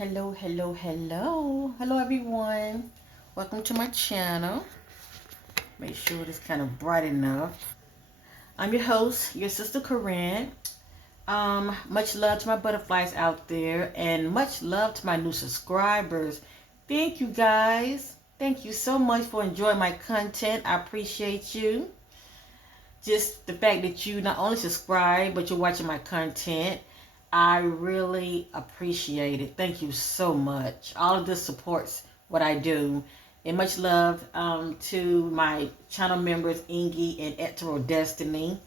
Hello everyone. Welcome to my channel. Make sure it's kind of bright enough. I'm your host, your sister Corinne. Much love to my butterflies out there and much love to my new subscribers. Thank you guys. Thank you so much for enjoying my content. I appreciate you. Just the fact that you not only subscribe, but you're watching my content. I really appreciate it. Thank you so much. All of this supports what I do. And much love to my channel members, Ingy and Etero Destiny.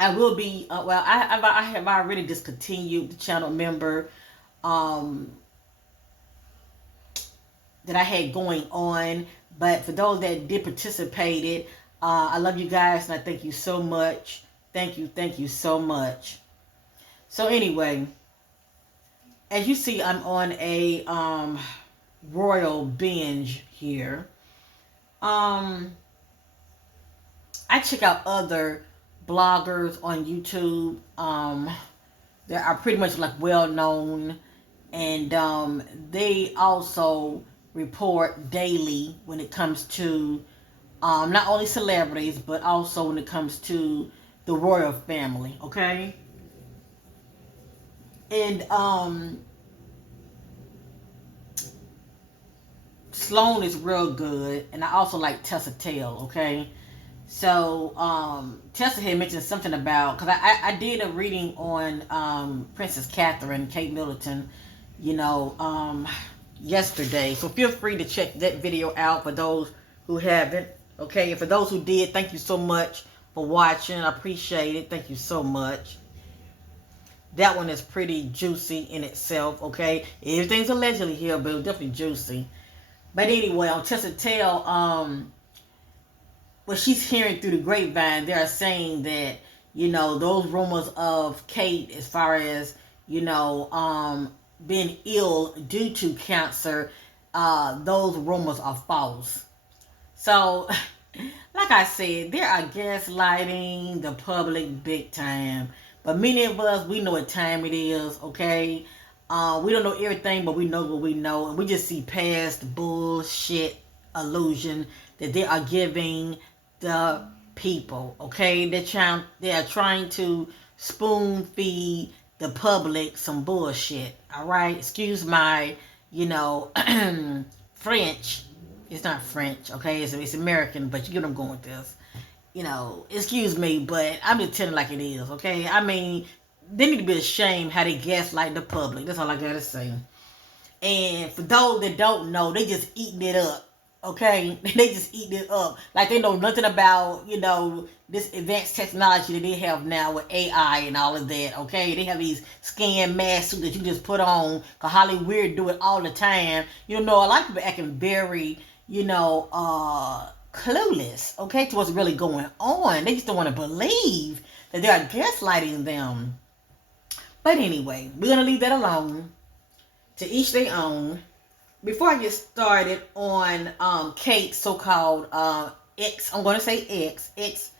I will be, I have already discontinued the channel member that I had going on. But for those that did participate, I love you guys and I thank you so much. Thank you so much. So anyway, as you see, I'm on a royal binge here. I check out other bloggers on YouTube that are pretty much like well known, and they also report daily when it comes to not only celebrities but also when it comes to the royal family. Okay. And Sloan is real good, and I also like Tessa Tail. Okay, so Tessa had mentioned something about, because I did a reading on Princess Catherine, Kate Middleton, yesterday. So feel free to check that video out for those who haven't. Okay, and for those who did, thank you so much for watching. I appreciate it. Thank you so much. That one is pretty juicy in itself, okay? Everything's allegedly here, but it's definitely juicy. But anyway, on Tessa Tail, what she's hearing through the grapevine, they are saying that, those rumors of Kate as far as, being ill due to cancer, those rumors are false. So, like I said, they are gaslighting the public big time. But many of us, we know what time it is, okay? We don't know everything, but we know what we know. And we just see past bullshit illusion that they are giving the people, okay? They are trying to spoon feed the public some bullshit, all right? Excuse my, French. It's not French, okay? It's American, but you get what I'm going with this. Excuse me, but I'm just telling like it is, okay? I mean, they need to be ashamed how they gaslight the public. That's all I gotta say. And for those that don't know, they just eating it up, okay? They just eating it up. Like they know nothing about, this advanced technology that they have now with AI and all of that, okay? They have these scan mask suits that you just put on, because Hollywood do it all the time. A lot of people acting very, clueless, okay, to what's really going on. They just don't want to believe that they are gaslighting them. But anyway, we're going to leave that alone. To each their own. Before I get started on Kate's so-called ex, I'm going to say ex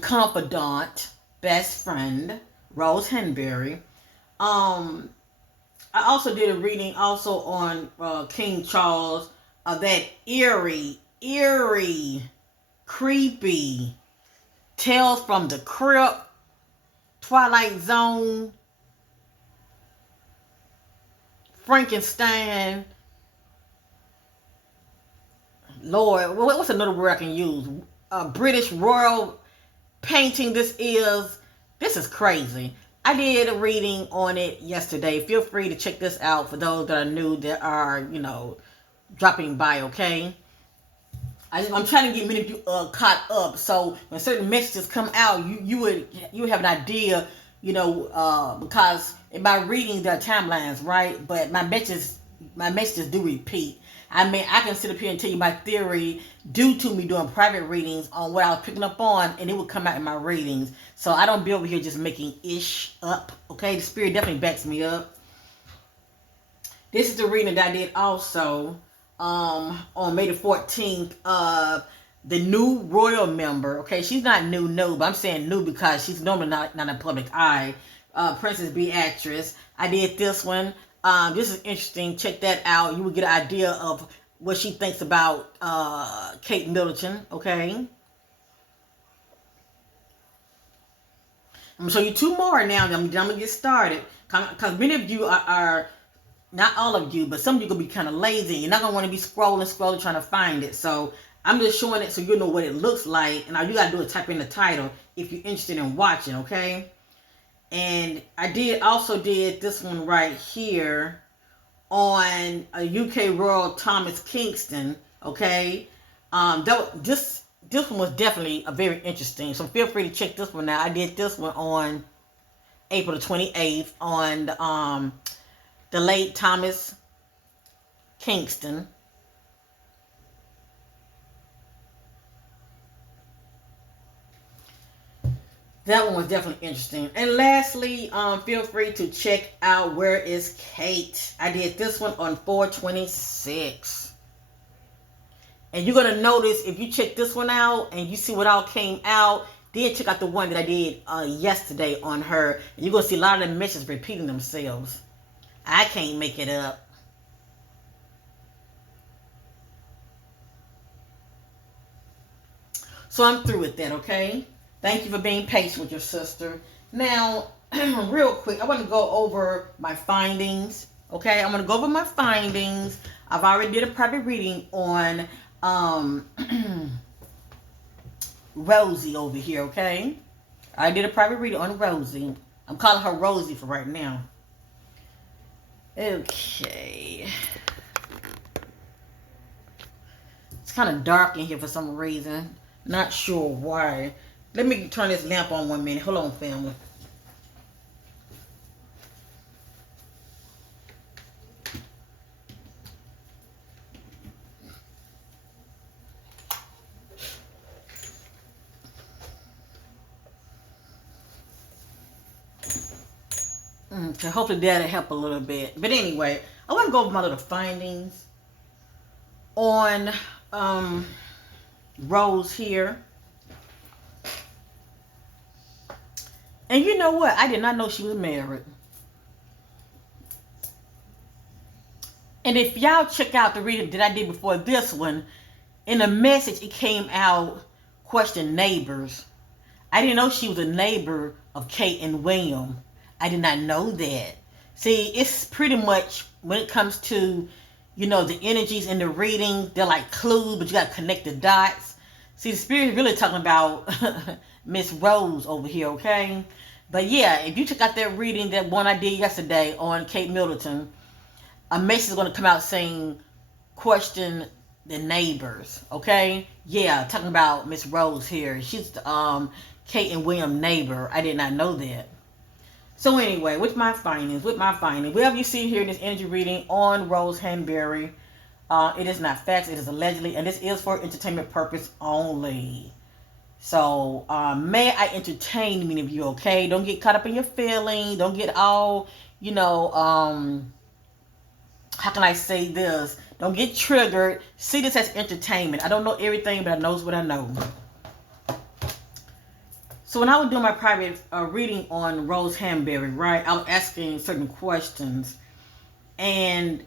confidant, best friend, Rose Hanberry. I also did a reading also on King Charles, that eerie, creepy Tales from the Crypt, Twilight Zone, Frankenstein. Lord, what's another word I can use? British royal painting. This is crazy. I did a reading on it yesterday. Feel free to check this out for those that are new, that are, dropping by, okay? I'm trying to get many of you caught up, so when certain messages come out, you would have an idea, because in my reading there are timelines, right? But my messages do repeat. I mean, I can sit up here and tell you my theory due to me doing private readings on what I was picking up on, and it would come out in my readings. So I don't be over here just making ish up, okay? The spirit definitely backs me up. This is the reading that I did also on May the 14th, the new royal member. Okay, she's not new, but I'm saying new because she's normally not in public eye. Princess Beatrice. I did this one. This is interesting. Check that out. You will get an idea of what she thinks about Kate Middleton. Okay. I'm gonna show you two more now. I'm gonna get started because many of you are not all of you, but some of you gonna be kind of lazy. You're not gonna want to be scrolling, trying to find it. So I'm just showing it so you know what it looks like, and all you gotta do is type in the title if you're interested in watching. Okay. And I also did this one right here on a UK Royal Thomas Kingston. Okay. This one was definitely a very interesting. So feel free to check this one out. I did this one on April the 28th on the late Thomas Kingston. That one was definitely interesting. And lastly, feel free to check out Where is Kate? I did this one on 4/26. And you're going to notice if you check this one out and you see what all came out, then check out the one that I did yesterday on her. And you're going to see a lot of the messages repeating themselves. I can't make it up. So I'm through with that, okay? Thank you for being patient with your sister. Now, real quick, I want to go over my findings. Okay, I'm going to go over my findings. I've already did a private reading on Rosie over here, okay? I did a private reading on Rosie. I'm calling her Rosie for right now. Okay. It's kind of dark in here for some reason. Not sure why. Let me turn this lamp on 1 minute. Hold on, family. Okay, hopefully that'll help a little bit. But anyway, I want to go over my little findings on Rose here. And you know what? I did not know she was married. And if y'all check out the reading that I did before this one, in the message it came out, question neighbors. I didn't know she was a neighbor of Kate and William. I did not know that. See, it's pretty much, when it comes to, you know, the energies in the reading, they're like clues, but you got to connect the dots. See, the spirit is really talking about Miss Rose over here, okay? But yeah, if you check out that reading, that one I did yesterday on Kate Middleton, a message is going to come out saying, question the neighbors, okay? Yeah, talking about Miss Rose here. She's Kate and William neighbor. I did not know that. So anyway, with my findings, whatever you see here in this energy reading on Rose Hanberry, it is not facts, it is allegedly, and this is for entertainment purpose only. So, may I entertain many of you, okay? Don't get caught up in your feelings. Don't get all, you know, how can I say this? Don't get triggered. See this as entertainment. I don't know everything, but I knows what I know. So when I was doing my private reading on Rose Hanberry, right, I was asking certain questions. And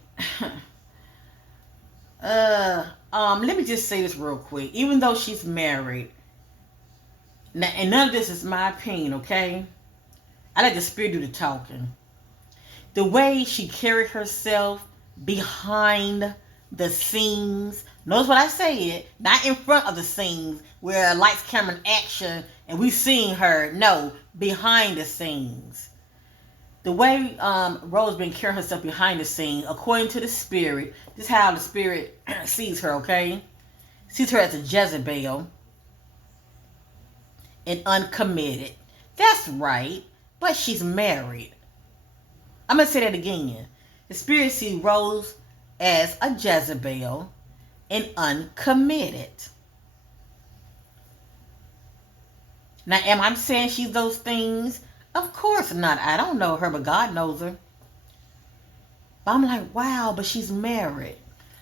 let me just say this real quick. Even though she's married, now, and none of this is my opinion, okay? I let the spirit do the talking. The way she carried herself behind the scenes, notice what I said, not in front of the scenes where lights, camera, and action, and we seeing her. No, behind the scenes. The way Rose been carrying herself behind the scenes, according to the spirit, this is how the spirit sees her, okay? Sees her as a Jezebel and uncommitted. That's right, but she's married. I'm going to say that again. The spirit sees Rose as a Jezebel and uncommitted. Now, am I saying she's those things? Of course not. I don't know her, but God knows her. But I'm like, wow, but she's married.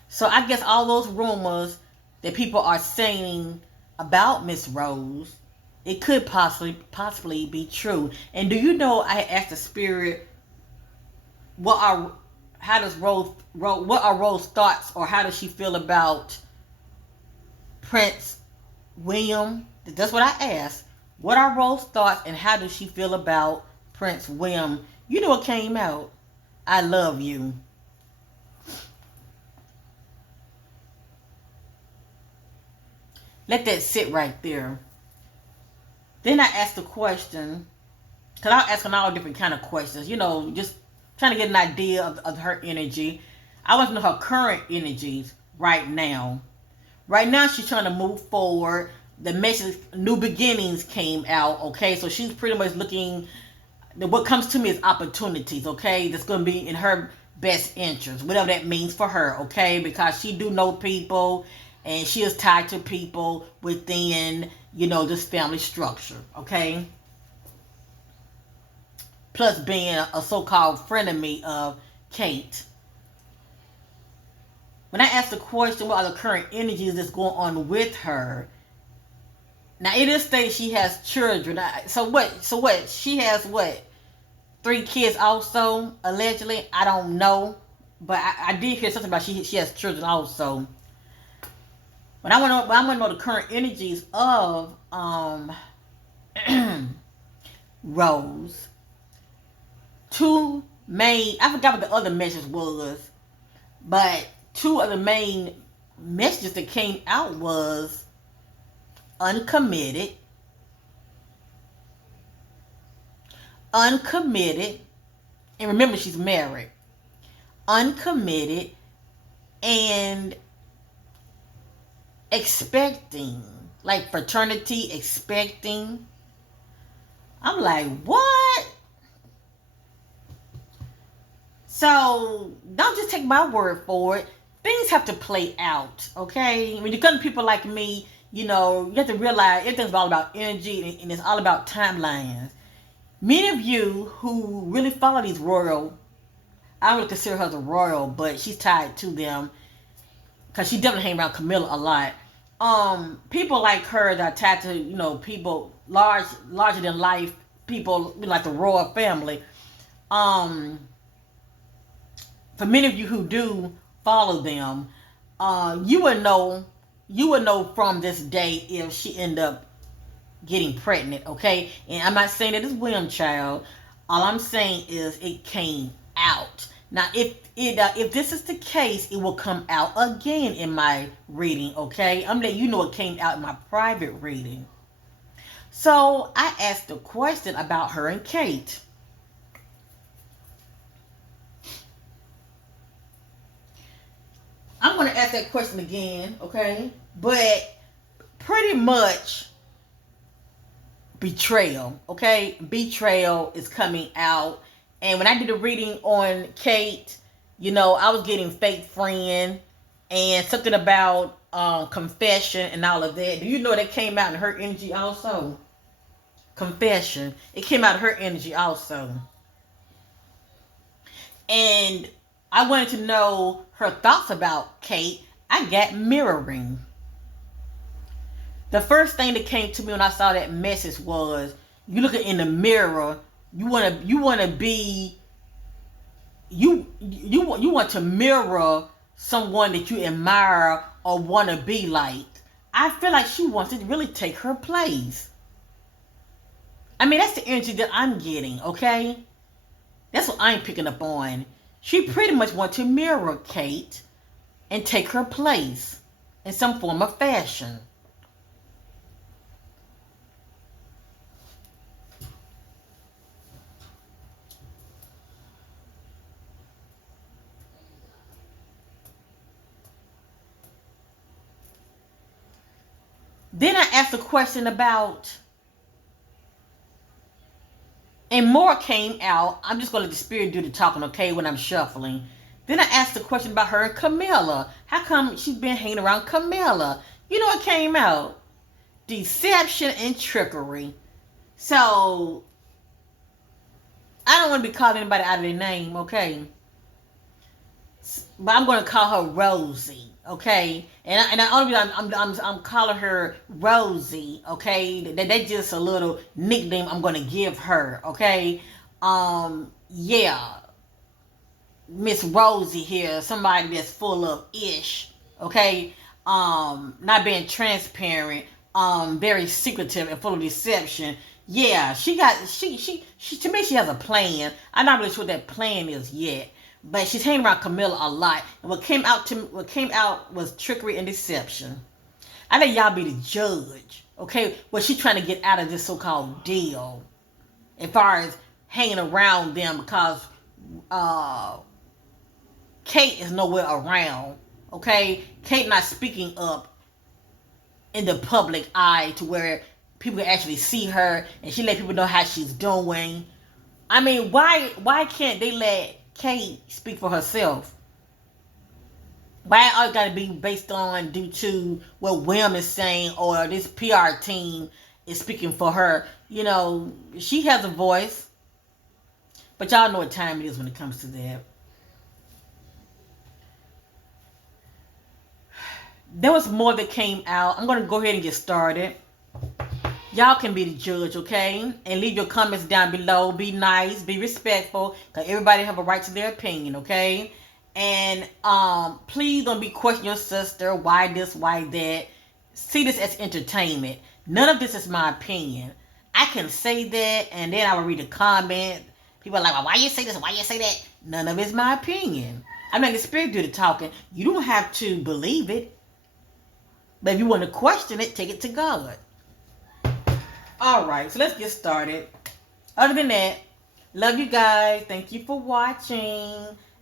So I guess all those rumors that people are saying about Miss Rose, it could possibly be true. And do you know, I asked the spirit, what are how does Rose, what are Rose's thoughts, or how does she feel about Prince William? That's what I asked. What are Rose's thoughts, and how does she feel about Prince William? You know what came out? I love you. Let that sit right there. Then I asked the question, because I was asking all different kind of questions, just trying to get an idea of her energy. I want to know her current energies right now. Right now, she's trying to move forward. The message, new beginnings, came out, okay? So she's pretty much looking, what comes to me is opportunities, okay? That's going to be in her best interest, whatever that means for her, okay? Because she do know people, and she is tied to people within, this family structure, okay? Plus being a so-called frenemy of Kate. When I asked the question, what are the current energies that's going on with her? Now, it is stated she has children. So what? She has what? 3 kids also, allegedly? I don't know. But I did hear something about she has children also. But I want to know the current energies of Rose. 2 main, I forgot what the other message was, but 2 of the main messages that came out was uncommitted, and remember she's married, uncommitted, and expecting, like fraternity, expecting. I'm like, what? So don't just take my word for it. Things have to play out, okay? When you come to people like me, you have to realize everything's all about energy, and it's all about timelines. Many of you who really follow these royal, I don't really consider her as a royal, but she's tied to them because she definitely hangs around Camilla a lot. People like her that are tied to, people larger than life, people like the royal family. For many of you who do follow them, you would know from this day if she ended up getting pregnant, okay? And I'm not saying that it's William child. All I'm saying is it came out. Now, if this is the case, it will come out again in my reading, okay? I'm letting you know it came out in my private reading. So I asked a question about her and Kate. I'm going to ask that question again, okay? But pretty much betrayal, okay? Betrayal is coming out. And when I did a reading on Kate, I was getting fake friend and something about confession and all of that. Do you know that came out in her energy also? Confession. It came out of her energy also. And I wanted to know her thoughts about Kate. I got mirroring. The first thing that came to me when I saw that message was, you looking in the mirror, you want to mirror someone that you admire or want to be like. I feel like she wants to really take her place. I mean, that's the energy that I'm getting, okay? That's what I'm picking up on. She pretty much wants to mirror Kate and take her place in some form of fashion. Then I asked a question about, and more came out. I'm just going to let the spirit do the talking, okay, when I'm shuffling. Then I asked a question about her and Camilla. How come she's been hanging around Camilla? You know what came out? Deception and trickery. So, I don't want to be calling anybody out of their name, okay? But I'm going to call her Rosie. Okay, and the only reason I'm calling her Rosie, okay, that's just a little nickname I'm gonna give her, okay, yeah. Miss Rosie here, somebody that's full of ish, okay? Not being transparent, very secretive and full of deception. Yeah, she to me she has a plan. I'm not really sure what that plan is yet. But she's hanging around Camilla a lot. And what came out was trickery and deception. I let y'all be the judge, okay? What she's trying to get out of this so-called deal. As far as hanging around them because uh Kate is nowhere around. Okay, Kate not speaking up in the public eye to where people can actually see her and she let people know how she's doing. I mean, why can't they let Kate speak for herself? Why all got to be based on due to what William is saying or this PR team is speaking for her? You know, she has a voice, but y'all know what time it is when it comes to that. There was more that came out. I'm going to go ahead and get started. Y'all can be the judge, okay? And leave your comments down below. Be nice, be respectful, because everybody have a right to their opinion, okay? And please don't be questioning your sister. Why this, why that? See this as entertainment. None of this is my opinion. I can say that, and then I will read a comment. People are like, well, why you say this? Why you say that? None of it's my opinion. I mean, the spirit do the talking. You don't have to believe it. But if you want to question it, take it to God. Alright, so let's get started. Other than that, love you guys. Thank you for watching.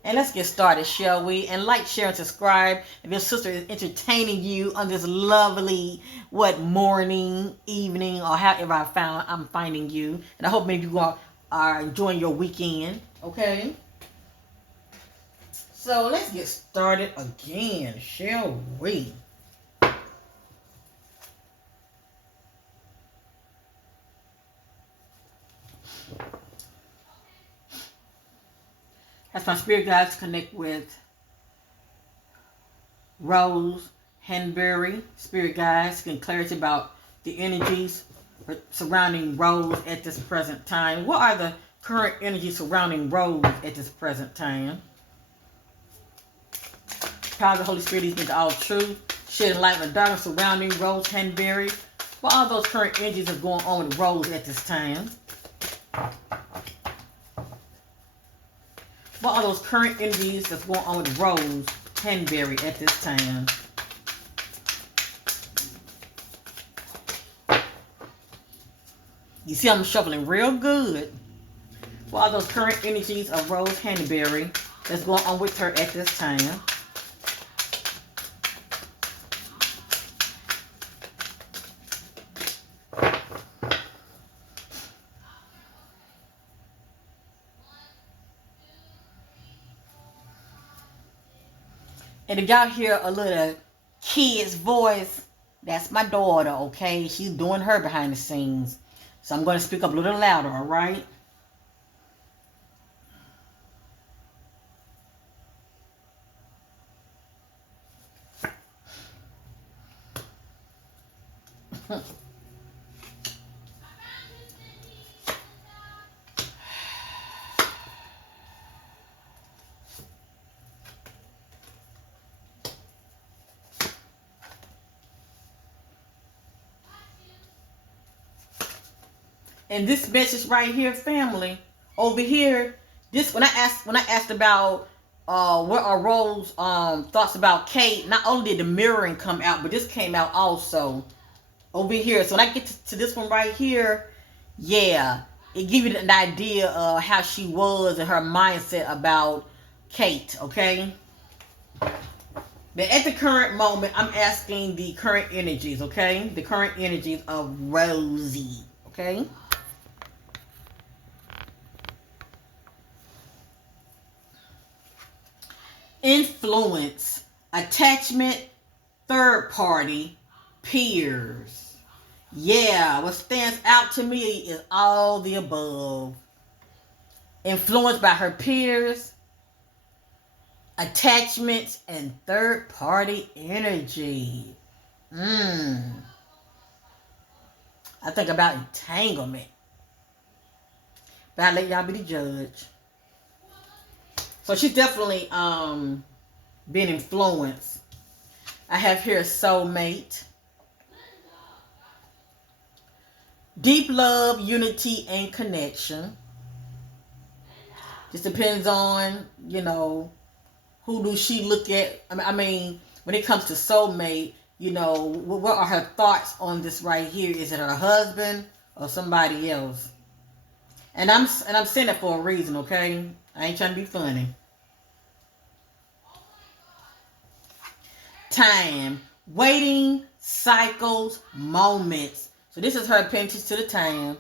And let's get started, shall we? And like, share, and subscribe if your sister is entertaining you on this lovely, morning, evening, or however I'm finding you. And I hope many of you are enjoying your weekend. Okay? So let's get started again, shall we? Ask my spirit guides to connect with Rose Hanberry, spirit guides, to get clarity about the energies surrounding Rose at this present time. What are the current energies surrounding Rose at this present time? Power of the Holy Spirit leads me to all truth. Shedding light in the darkness surrounding Rose Hanberry. What are those current energies that's going on with Rose at this time? What are those current energies that's going on with Rose Hanberry at this time? You see I'm shuffling real good. What are those current energies of Rose Hanberry that's going on with her at this time? And if y'all hear a little kid's voice, that's my daughter, okay? She's doing her behind the scenes. So I'm going to speak up a little louder, all right? And this message right here, family, over here, this when I asked about what are Rose's thoughts about Kate, not only did the mirroring come out, but this came out also over here. So when I get to this one right here, yeah, it gives you an idea of how she was and her mindset about Kate, okay? But at the current moment, I'm asking the current energies, okay? The current energies of Rosie, okay? Influence, attachment, third party, peers. Yeah, what stands out to me is all the above. Influenced by her peers, attachments, and third party energy. I think about entanglement. But I'll let y'all be the judge. So she's definitely been influenced. I have here soulmate, deep love, unity, and connection. Just depends on, who do she look at. I mean, when it comes to soulmate, what are her thoughts on this right here? Is it her husband or somebody else? And I'm saying that for a reason, okay? I ain't trying to be funny. Time, waiting, cycles, moments. So this is her attention to the time.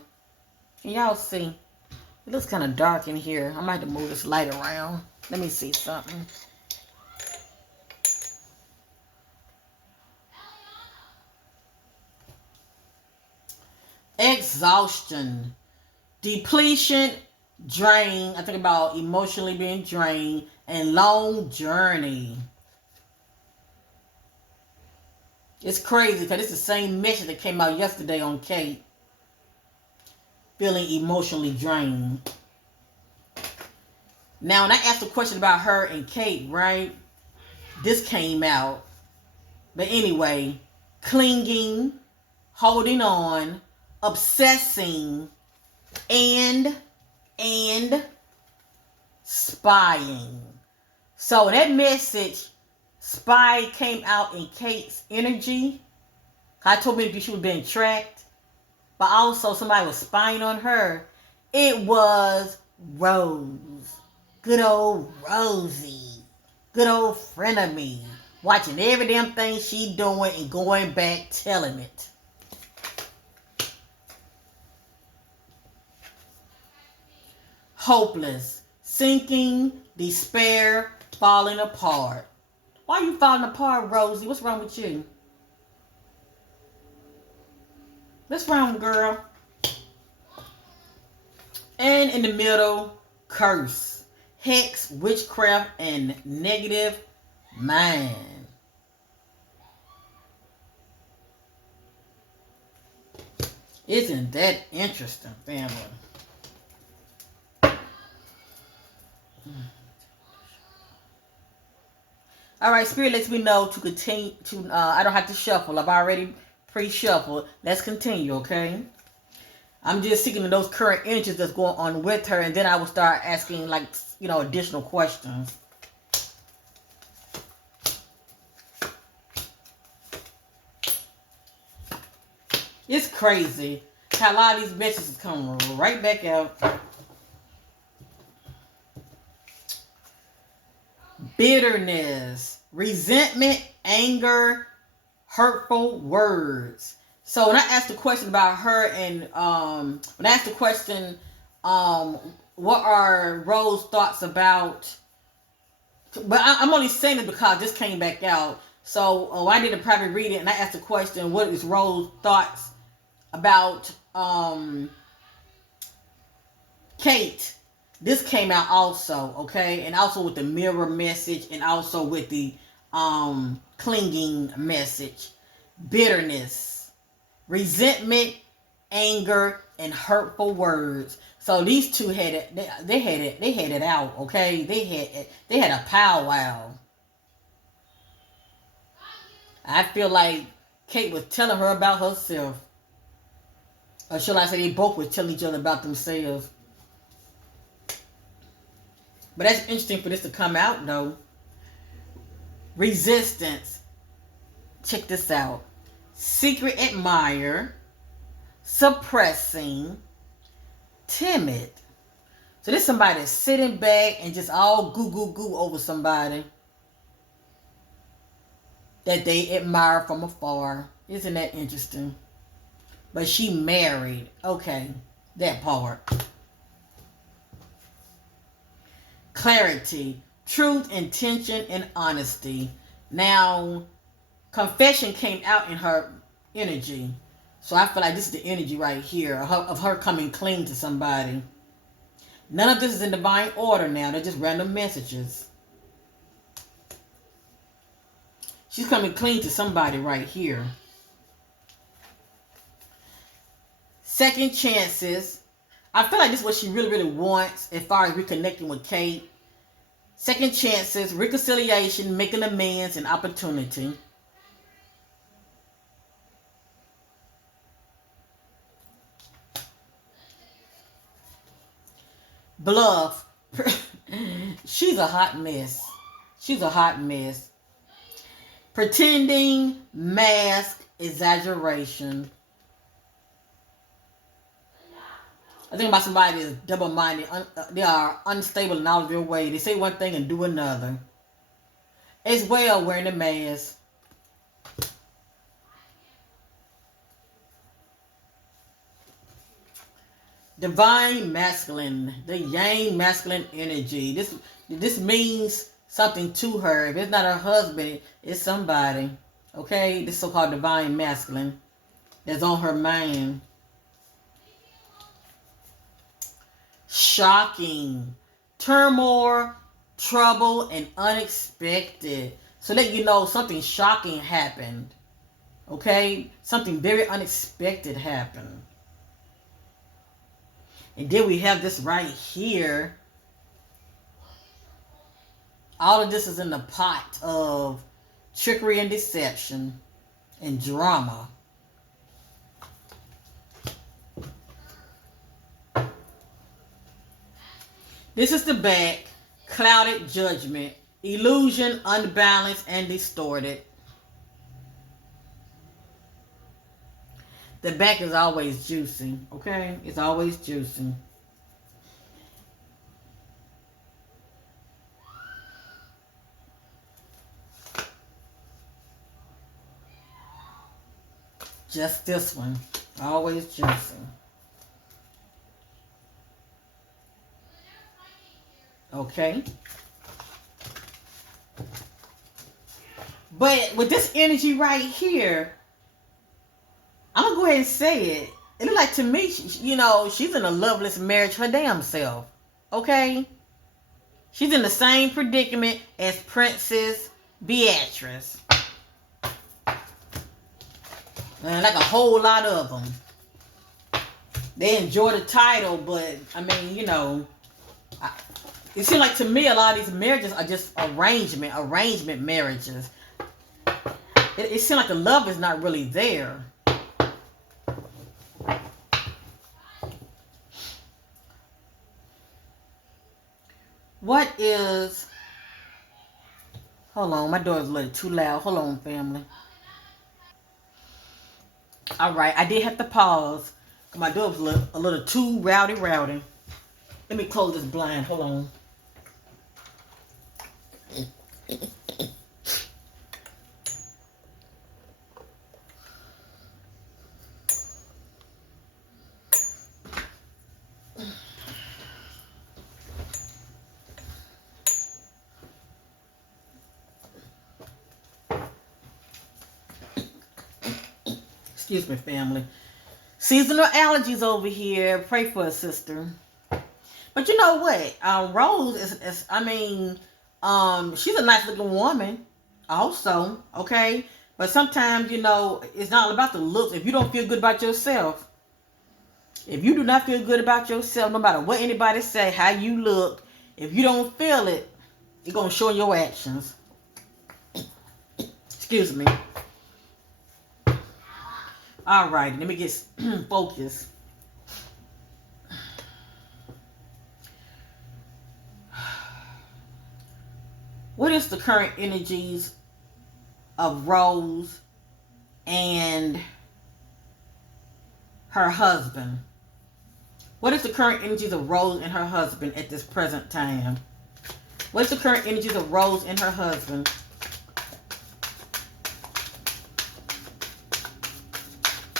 Can y'all see? It looks kind of dark in here. I might have to move this light around. Let me see something. Exhaustion, depletion, drain. I think about emotionally being drained, and long journey. It's crazy because it's the same message that came out yesterday on Kate. Feeling emotionally drained. Now, when I asked a question about her and Kate, right? This came out. But anyway, clinging, holding on, obsessing, and spying. So that message, spy, came out in Kate's energy. I told me she was being tracked, but also somebody was spying on her. It was Rose. Good old Rosie. Good old friend of me. Watching every damn thing she doing and going back telling it. Hopeless, sinking, despair, falling apart. Why are you falling apart, Rosie? What's wrong with you? What's wrong, girl? And in the middle, curse, hex, witchcraft, and negative mind. Isn't that interesting, family? All right, Spirit lets me know to continue to, I don't have to shuffle. I've already pre-shuffled. Let's continue, okay? I'm just seeking those current energies that's going on with her, and then I will start asking, like, additional questions. It's crazy how a lot of these messages come right back out. Bitterness, resentment, anger, hurtful words. So when I asked the question about her, and when I asked the question, what are Rose's thoughts about? But I'm only saying it because this came back out. So I did a private reading, and I asked the question, what is Rose's thoughts about Kate? This came out also, okay? And also with the mirror message, and also with the clinging message. Bitterness, resentment, anger, and hurtful words. So these two had it, they had it out, okay? They had a powwow. I feel like Kate was telling her about herself. Or shall I say they both would tell each other about themselves. But that's interesting for this to come out, though. Resistance. Check this out. Secret admirer. Suppressing. Timid. So this is somebody that's sitting back and just all goo over somebody that they admire from afar. Isn't that interesting? But she married. Okay, that part. Clarity, truth, intention, and honesty. Now, confession came out in her energy. So I feel like this is the energy right here of her coming clean to somebody. None of this is in divine order now. They're just random messages. She's coming clean to somebody right here. Second chances. I feel like this is what she really wants as far as reconnecting with Kate. second chances, reconciliation, making amends, and opportunity. Bluff. She's a hot mess. She's a hot mess. Pretending, mask, exaggeration. I think about somebody that's double-minded. They are unstable in all of their way. They say one thing and do another. As well, wearing a mask. Divine masculine, the yang masculine energy. This means something to her. If it's not her husband, it's somebody. Okay, this so-called divine masculine that's on her mind. Shocking, turmoil, trouble, and unexpected. So let you know something shocking happened. Okay, something very unexpected happened. And then we have this right here. All of this is in the pot of trickery and deception and drama. This is the back. Clouded judgment. Illusion, unbalanced, and distorted. The back is always juicy. Okay? It's always juicy. Just this one. Always juicy. Okay? But with this energy right here, I'm going to go ahead and say it. It looks like to me, she's in a loveless marriage her damn self. Okay? She's in the same predicament as Princess Beatrice. And like a whole lot of them. They enjoy the title, but, I mean, it seems like to me a lot of these marriages are just arrangement marriages. It seems like the love is not really there. What is... Hold on, my door is a little too loud. Hold on, family. All right, I did have to pause. My door was a little too rowdy. Let me close this blind. Hold on. Excuse me, family. Seasonal allergies over here. Pray for a sister. But you know what? Rose is she's a nice looking woman also, okay? But sometimes, it's not all about the looks. If you don't feel good about yourself, if you do not feel good about yourself, no matter what anybody say, how you look, if you don't feel it, it's going to show in your actions. Excuse me. All right, let me get focused. What is the current energies of Rose and her husband? What is the current energies of Rose and her husband at this present time? What is the current energies of Rose and her husband?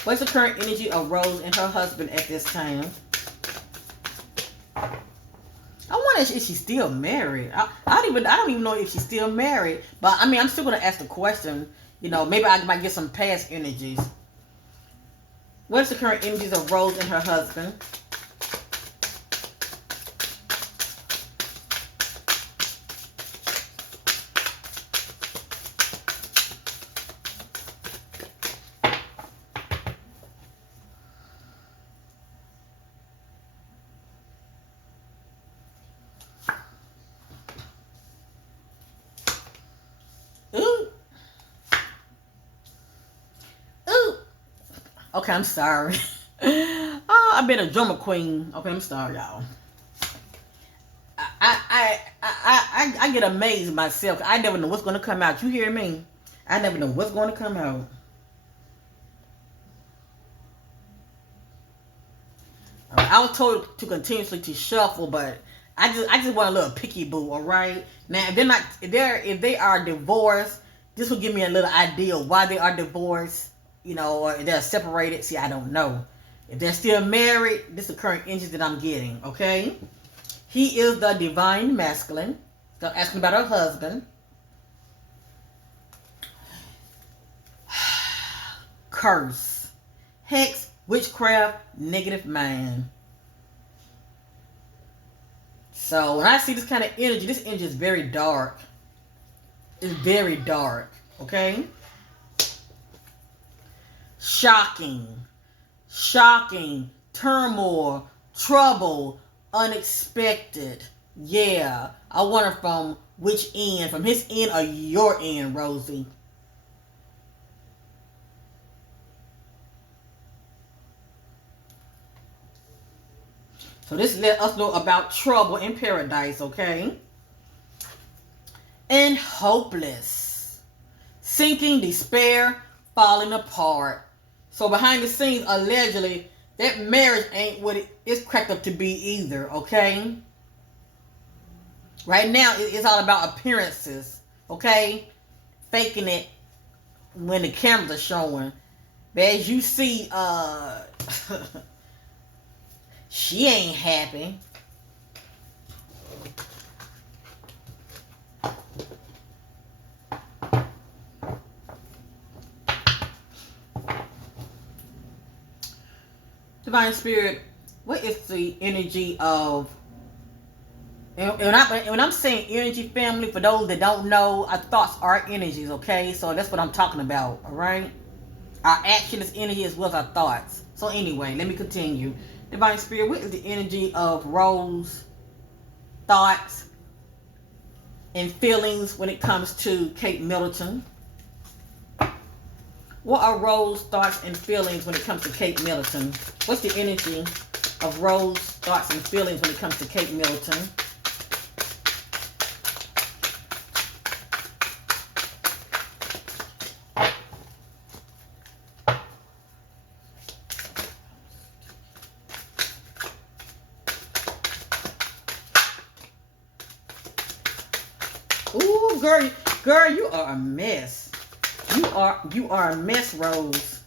What's the current energy of Rose and her husband at this time? I wonder if she's still married. I don't even know if she's still married. But I mean, I'm still gonna ask the question. Maybe I might get some past energies. What's the current energies of Rose and her husband? Okay, I'm sorry. Oh, I've been a drama queen. Okay, I'm sorry, y'all. I get amazed myself. I never know what's going to come out. You hear me? I never know what's going to come out. I was told to continuously to shuffle, but I just want a little picky boo. All right. Now, if they are divorced, this will give me a little idea why they are divorced. You know, or if they're separated. See, I don't know. If they're still married, this is the current energy that I'm getting. Okay. He is the divine masculine. So asking about her husband. Curse, hex, witchcraft, negative mind. So when I see this kind of energy, this energy is very dark. It's very dark. Okay? Shocking, turmoil, trouble, unexpected. Yeah. I wonder from which end, from his end or your end, Rosie. So this let us know about trouble in paradise, okay? And hopeless. Sinking, despair, falling apart. So behind the scenes, allegedly, that marriage ain't what it's cracked up to be either, okay? Right now, it's all about appearances, okay? Faking it when the cameras are showing. But as you see, she ain't happy. Divine Spirit, what is the energy of... And when I'm saying energy, family, for those that don't know, our thoughts are energies, okay? So that's what I'm talking about, all right? Our action is energy as well as our thoughts. So anyway, let me continue. Divine Spirit, what is the energy of Rose thoughts and feelings when it comes to Kate Middleton? What are Rose thoughts and feelings when it comes to Kate Middleton? What's the energy of Rose thoughts and feelings when it comes to Kate Middleton? Ooh, girl, you are a mess. You are a mess, Rose.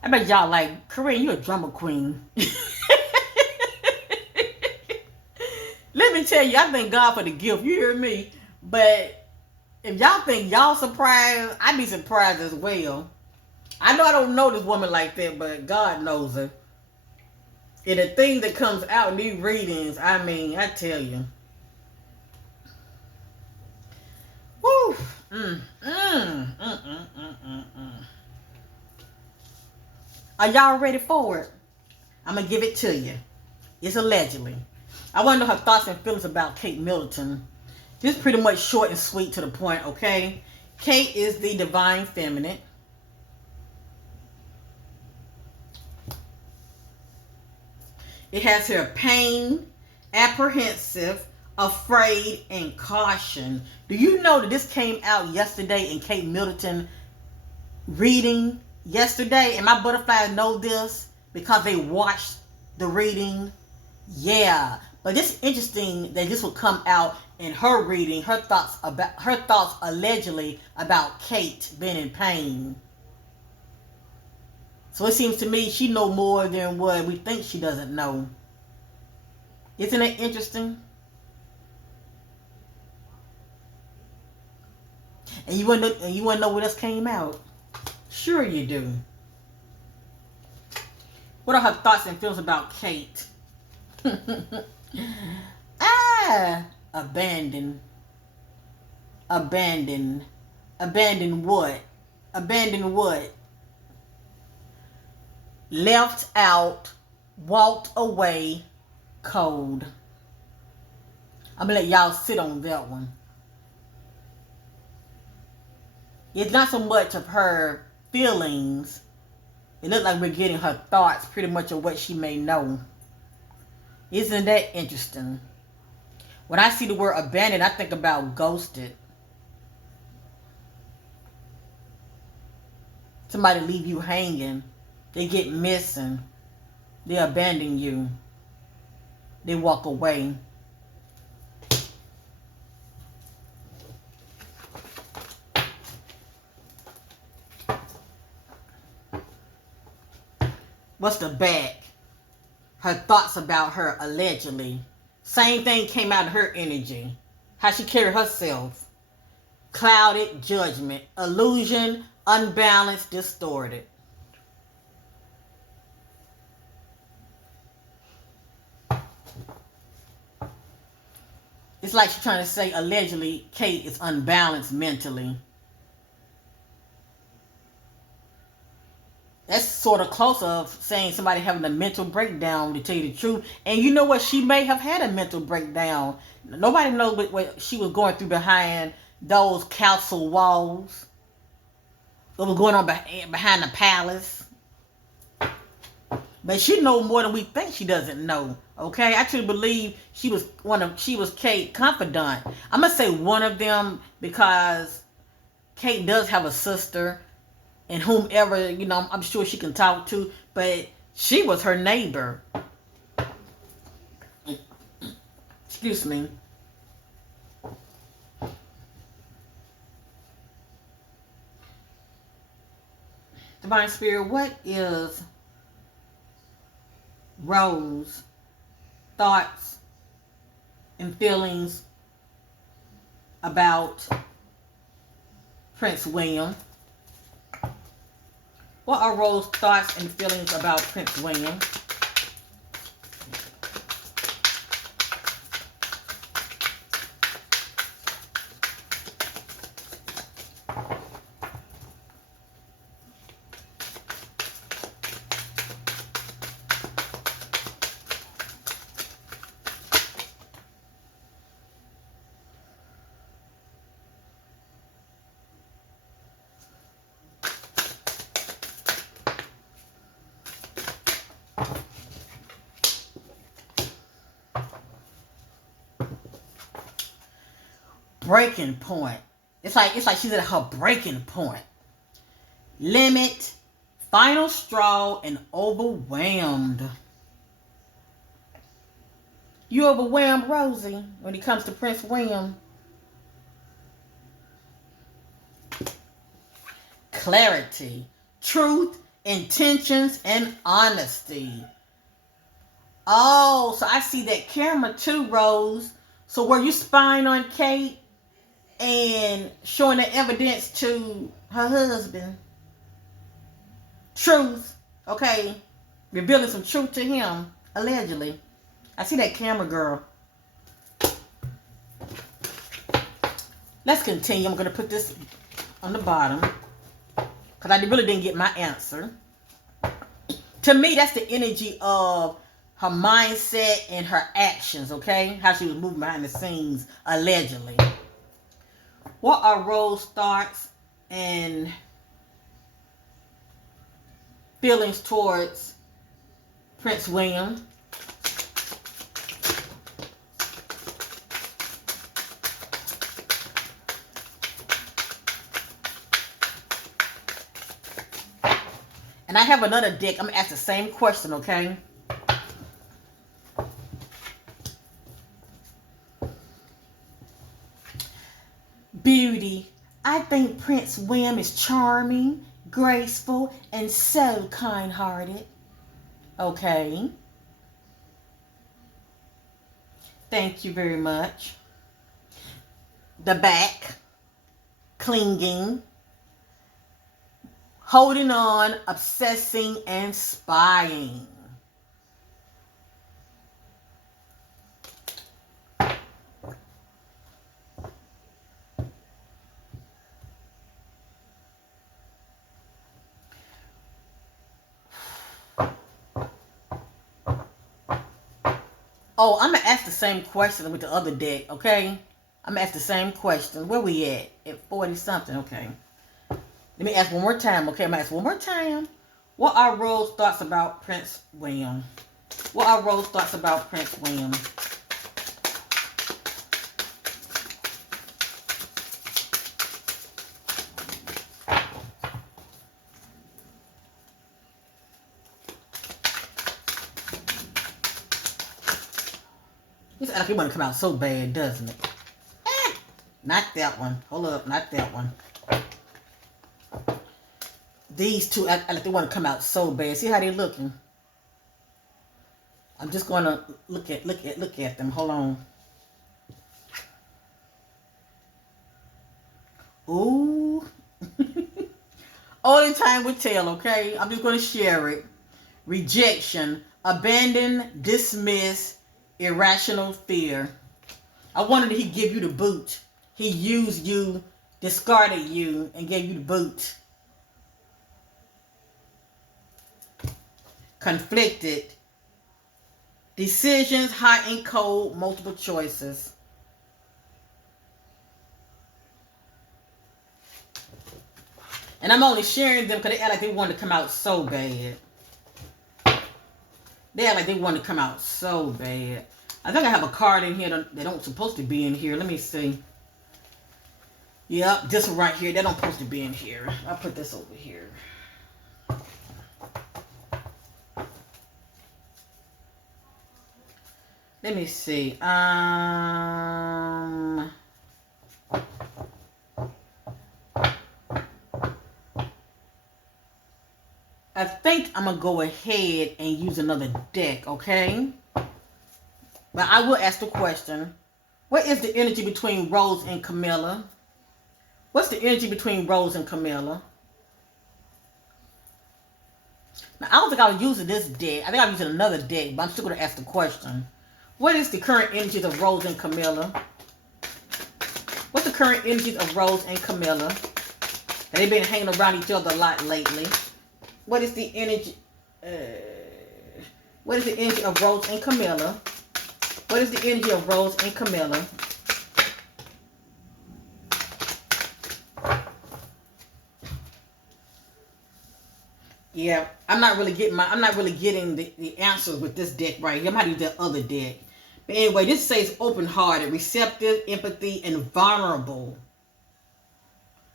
I bet y'all like, Corinne, you a drama queen. Let me tell you, I thank God for the gift. You hear me? But if y'all think y'all surprised, I'd be surprised as well. I know I don't know this woman like that, but God knows her. And the thing that comes out in these readings, I mean, I tell you. Woo! Are y'all ready for it? I'm going to give it to you. It's allegedly. I want to know her thoughts and feelings about Kate Middleton. This is pretty much short and sweet to the point, okay? Kate is the divine feminine. It has here pain, apprehensive, afraid, and caution. Do you know that this came out yesterday in Kate Middleton reading yesterday? And my butterflies know this because they watched the reading. Yeah. But it's interesting that this will come out in her reading, her thoughts allegedly about Kate being in pain. So it seems to me she know more than what we think she doesn't know. Isn't it interesting? And you want to know what else came out? Sure you do. What are her thoughts and feelings about Kate? Abandon. Abandon what? Abandon what? Left out, walked away, cold. I'm going to let y'all sit on that one. It's not so much of her feelings. It looks like we're getting her thoughts pretty much of what she may know. Isn't that interesting? When I see the word abandoned, I think about ghosted. Somebody leave you hanging. They get missing. They abandon you. They walk away. What's the back? Her thoughts about her, allegedly. Same thing came out of her energy. How she carried herself. Clouded, judgment, illusion, unbalanced, distorted. It's like she's trying to say, allegedly, Kate is unbalanced mentally. That's sort of close of saying somebody having a mental breakdown, to tell you the truth. And you know what? She may have had a mental breakdown. Nobody knows what she was going through behind those castle walls. What was going on behind the palace. But she knows more than we think she doesn't know. Okay? I truly believe she was Kate's confidant. I'm going to say one of them because Kate does have a sister. And whomever, you know, I'm sure she can talk to. But she was her neighbor. Excuse me. Divine Spirit, what is Rose thoughts and feelings about Prince William? What are Rose's thoughts and feelings about Prince William? Breaking point. It's like she's at her breaking point. Limit, final straw, and overwhelmed. You overwhelmed, Rosie, when it comes to Prince William? Clarity, truth, intentions, and honesty. Oh, so I see that camera too, Rose. So were you spying on Kate and showing the evidence to her husband? Truth, okay? Revealing some truth to him, allegedly. I see that camera, girl. Let's continue. I'm going to put this on the bottom because I really didn't get my answer. To me, that's the energy of her mindset and her actions, okay? How she was moving behind the scenes, allegedly. What are Rose's thoughts and feelings towards Prince William? And I have another deck. I'm going to ask the same question, okay? Beauty. I think Prince William is charming, graceful, and so kind-hearted. Okay. Thank you very much. The back. Clinging. Holding on, obsessing, and spying. Oh, I'm going to ask the same question with the other deck, okay? I'm going to ask the same question. Where we at? At 40-something, okay. Let me ask one more time, okay? I'm going to ask one more time. What are Rose's thoughts about Prince William? What are Rose's thoughts about Prince William? This actually want to come out so bad, doesn't it? Not that one. Hold up, not that one. These two, they want to come out so bad. See how they're looking? I'm just gonna look at them. Hold on. Ooh. Only time will tell, okay? I'm just gonna share it. Rejection, abandon, dismiss, irrational fear. I wondered if he give you the boot. He used you, discarded you, and gave you the boot. Conflicted. Decisions, hot and cold, multiple choices. And I'm only sharing them because they act like they want to come out so bad. They act like they want to come out so bad. I think I have a card in here that don't supposed to be in here. Let me see. Yep, this one right here. That don't supposed to be in here. I'll put this over here. Let me see. I think I'm going to go ahead and use another deck, okay? But I will ask the question. What is the energy between Rose and Camilla? What's the energy between Rose and Camilla? Now, I don't think I was using this deck. I think I'm using another deck, but I'm still going to ask the question. What is the current energies of Rose and Camilla? What's the current energies of Rose and Camilla? They've been hanging around each other a lot lately. What is the energy? What is the energy of Rose and Camilla? What is the energy of Rose and Camilla? Yeah, I'm not really getting the answers with this deck right here. I'm gonna use that other deck. But anyway, this says open-hearted, receptive, empathy, and vulnerable.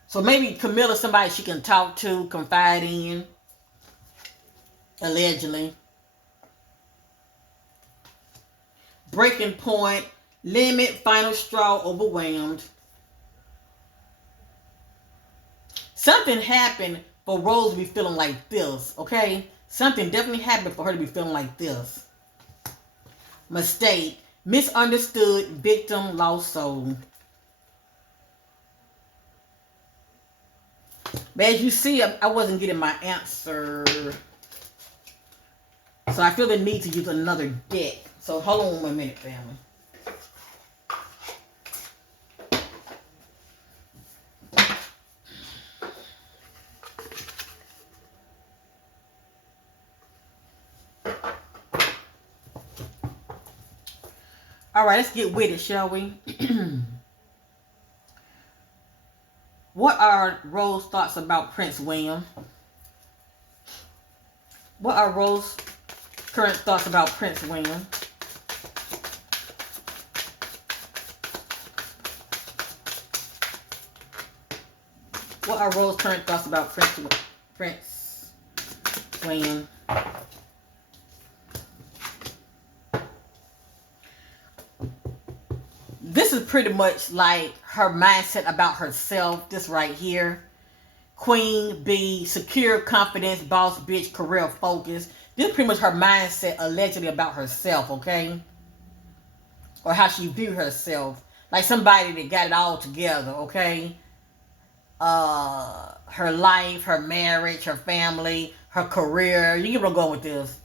So maybe Camilla's somebody she can talk to, confide in. Allegedly. Breaking point, limit, final straw, overwhelmed. Something happened for Rose to be feeling like this, okay? Something definitely happened for her to be feeling like this. Mistake, misunderstood, victim, lost soul. But as you see, I wasn't getting my answer. So I feel the need to use another deck. So hold on 1 minute, family. All right, let's get with it, shall we? What are Rose's thoughts about Prince William? What are Rose's current thoughts about Prince William? What are Rose's current thoughts about Prince William? This is pretty much like her mindset about herself. This right here. Queen bee, secure, confidence, boss bitch, career focus. This is pretty much her mindset allegedly about herself, okay? Or how she view herself. Like somebody that got it all together, okay? Her life, her marriage, her family, her career. You get where I'm going with this.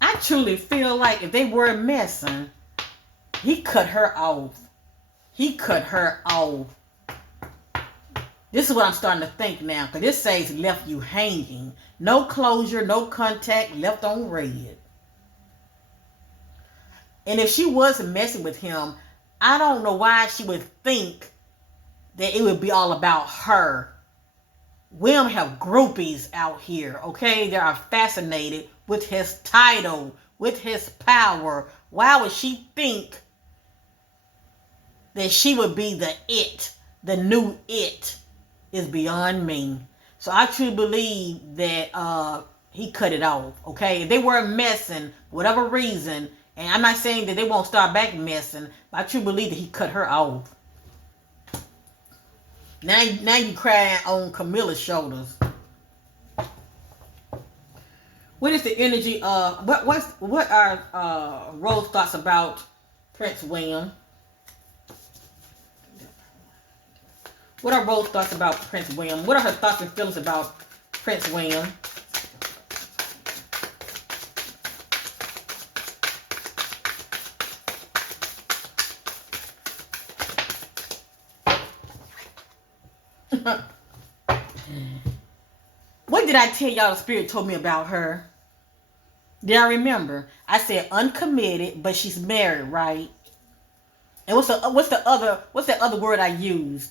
I truly feel like if they were messing, he cut her off. He cut her off. This is what I'm starting to think now. Because this says left you hanging. No closure, no contact, left on red. And if she wasn't messing with him, I don't know why she would think that it would be all about her. William have groupies out here, okay? They are fascinated with his title, with his power. Why would she think that she would be the new it, is beyond me. So I truly believe that he cut it off, okay? If they were messing, whatever reason, and I'm not saying that they won't start back messing, but I truly believe that he cut her off. Now you crying on Camilla's shoulders. What is the energy? What are Rose thoughts about Prince William? What are Rose's thoughts about Prince William? What are her thoughts and feelings about Prince William? What did I tell y'all the spirit told me about her? Did I remember? I said uncommitted, but she's married, right? And what's the other word I used?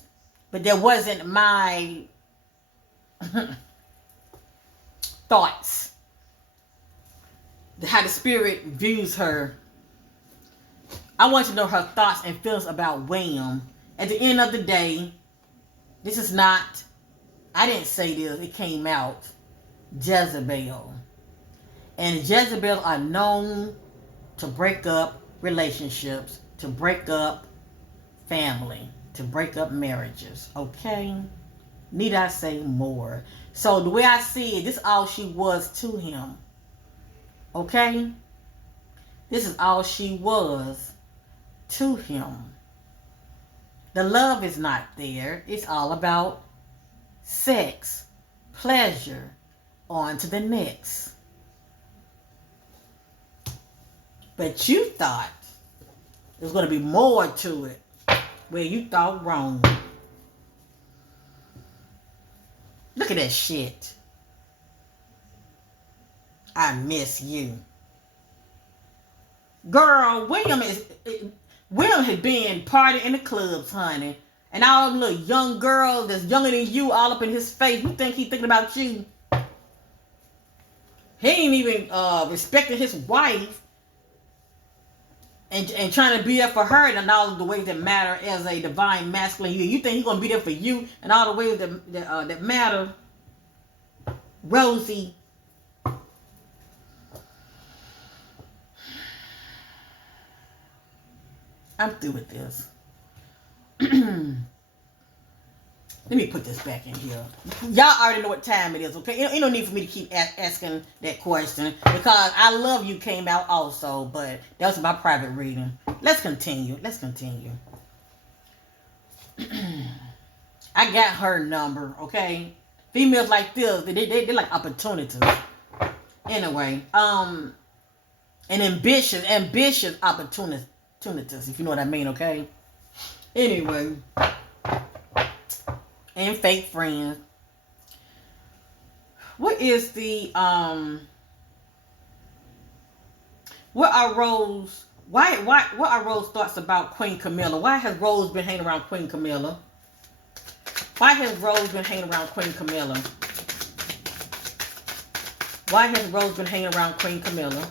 But that wasn't my thoughts. How the spirit views her. I want to know her thoughts and feelings about William. At the end of the day, this is not, I didn't say this, it came out, Jezebel. And Jezebel are known to break up relationships, to break up family, to break up marriages, okay? Need I say more? So the way I see it, this is all she was to him, okay? This is all she was to him. The love is not there. It's all about sex, pleasure, on to the next. But you thought there's going to be more to it. Well, you thought wrong. Look at that shit. I miss you. Girl, William had been partying in the clubs, honey. And all them little young girls that's younger than you all up in his face. You think he thinking about you? He ain't even respecting his wife. And trying to be there for her in all of the ways that matter as a divine masculine. You think he's going to be there for you in all the ways that matter? Rosie. I'm through with this. Let me put this back in here. Y'all already know what time it is, okay? Ain't no need for me to keep asking that question because I Love You came out also, but that was my private reading. Let's continue. I got her number, okay? Females like this, they like opportunities. Anyway, and ambitious opportunities, if you know what I mean, okay? Anyway. And fake friends. What is the what are Rose thoughts about Queen Camilla? Why has Rose been hanging around Queen Camilla? Why has Rose been hanging around Queen Camilla? Why has Rose been hanging around Queen Camilla?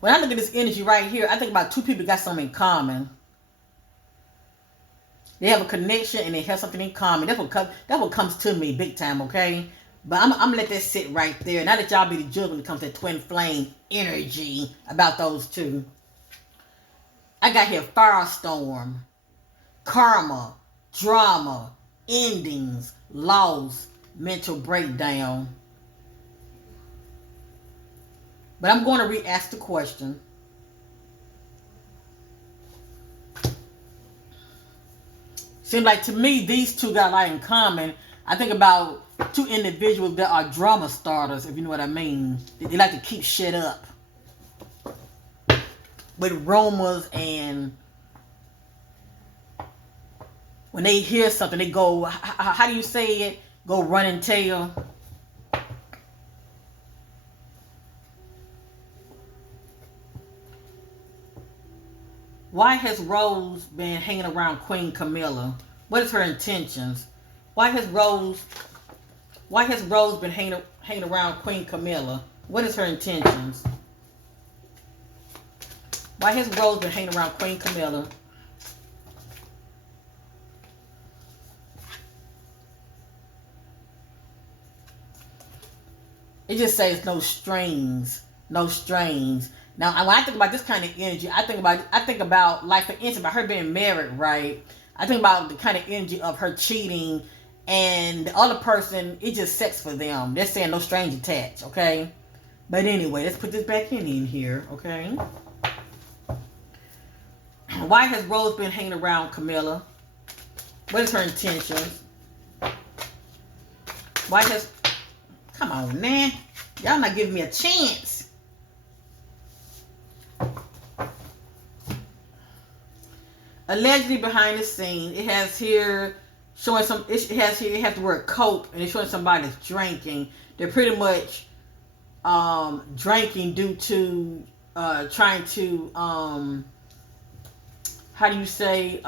When I look at this energy right here, I think about two people got something in common. They have a connection and they have something in common. That's what comes to me big time, okay? But I'm going to let that sit right there. Now that y'all be the judge when it comes to twin flame energy about those two. I got here firestorm, karma, drama, endings, loss, mental breakdown. But I'm going to re-ask the question. Seems like to me, these two got a lot in common. I think about two individuals that are drama starters, if you know what I mean. They like to keep shit up. With rumors and when they hear something, they go, how do you say it? Go run and tell. Why has Rose been hanging around Queen Camilla? What is her intentions? Why has Rose been hanging around Queen Camilla? What is her intentions? Why has Rose been hanging around Queen Camilla? It just says no strings. No strings. Now, when I think about this kind of energy, I think about like, for instance, about her being married, right? I think about the kind of energy of her cheating, and the other person, it's just sex for them. They're saying no strings attached, okay? But anyway, let's put this back in here, okay? Why has Rose been hanging around Camilla? What is her intentions? Why has... Come on, man. Y'all not giving me a chance. Allegedly behind the scene, it has here showing some. It has the word cope, and it's showing somebody's drinking. They're pretty much drinking due to trying to how do you say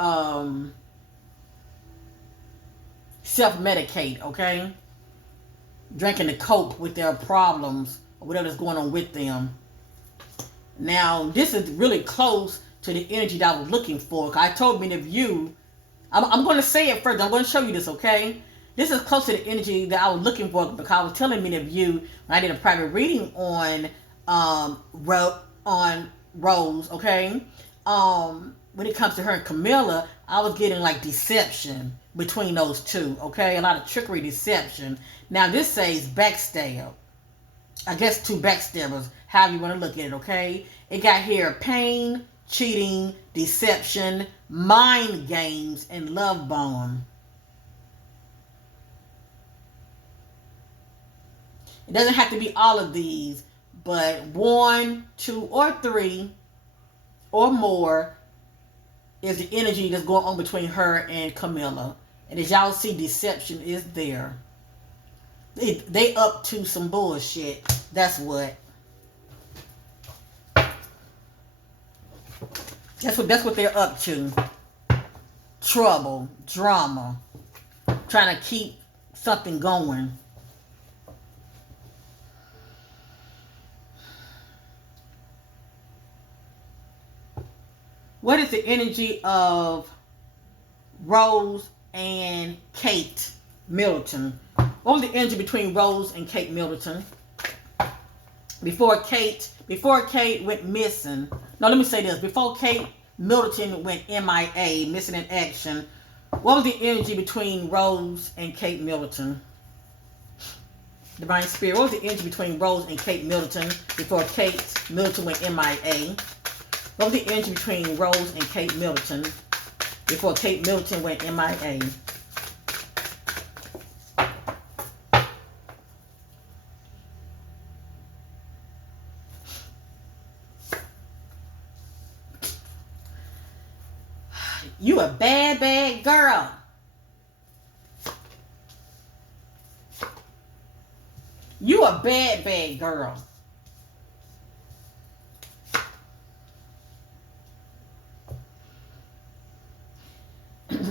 self-medicate, okay? Drinking to cope with their problems or whatever's going on with them. Now, this is really close to the energy that I was looking for. I told many of you, I'm going to say it first. I'm going to show you this, okay? This is close to the energy that I was looking for, because I was telling many of you when I did a private reading on Rose, okay? When it comes to her and Camilla, I was getting like deception between those two, okay? A lot of trickery, deception. Now, this says backstab. I guess two backstabbers, however you want to look at it, okay? It got here pain, cheating, deception, mind games, and love bomb. It doesn't have to be all of these, but 1, 2, or 3 or more is the energy that's going on between her and Camilla. And as y'all see, deception is there. They up to some bullshit. That's what. That's what they're up to. Trouble, drama, trying to keep something going. What is the energy of Rose and Kate Middleton? What was the energy between Rose and Kate Middleton? Before Kate went missing. No, let me say this. Before Kate Middleton went MIA, missing in action, what was the energy between Rose and Kate Middleton? Divine Spirit, what was the energy between Rose and Kate Middleton before Kate Middleton went MIA? What was the energy between Rose and Kate Middleton before Kate Middleton went MIA? You a bad, bad girl. You a bad, bad girl.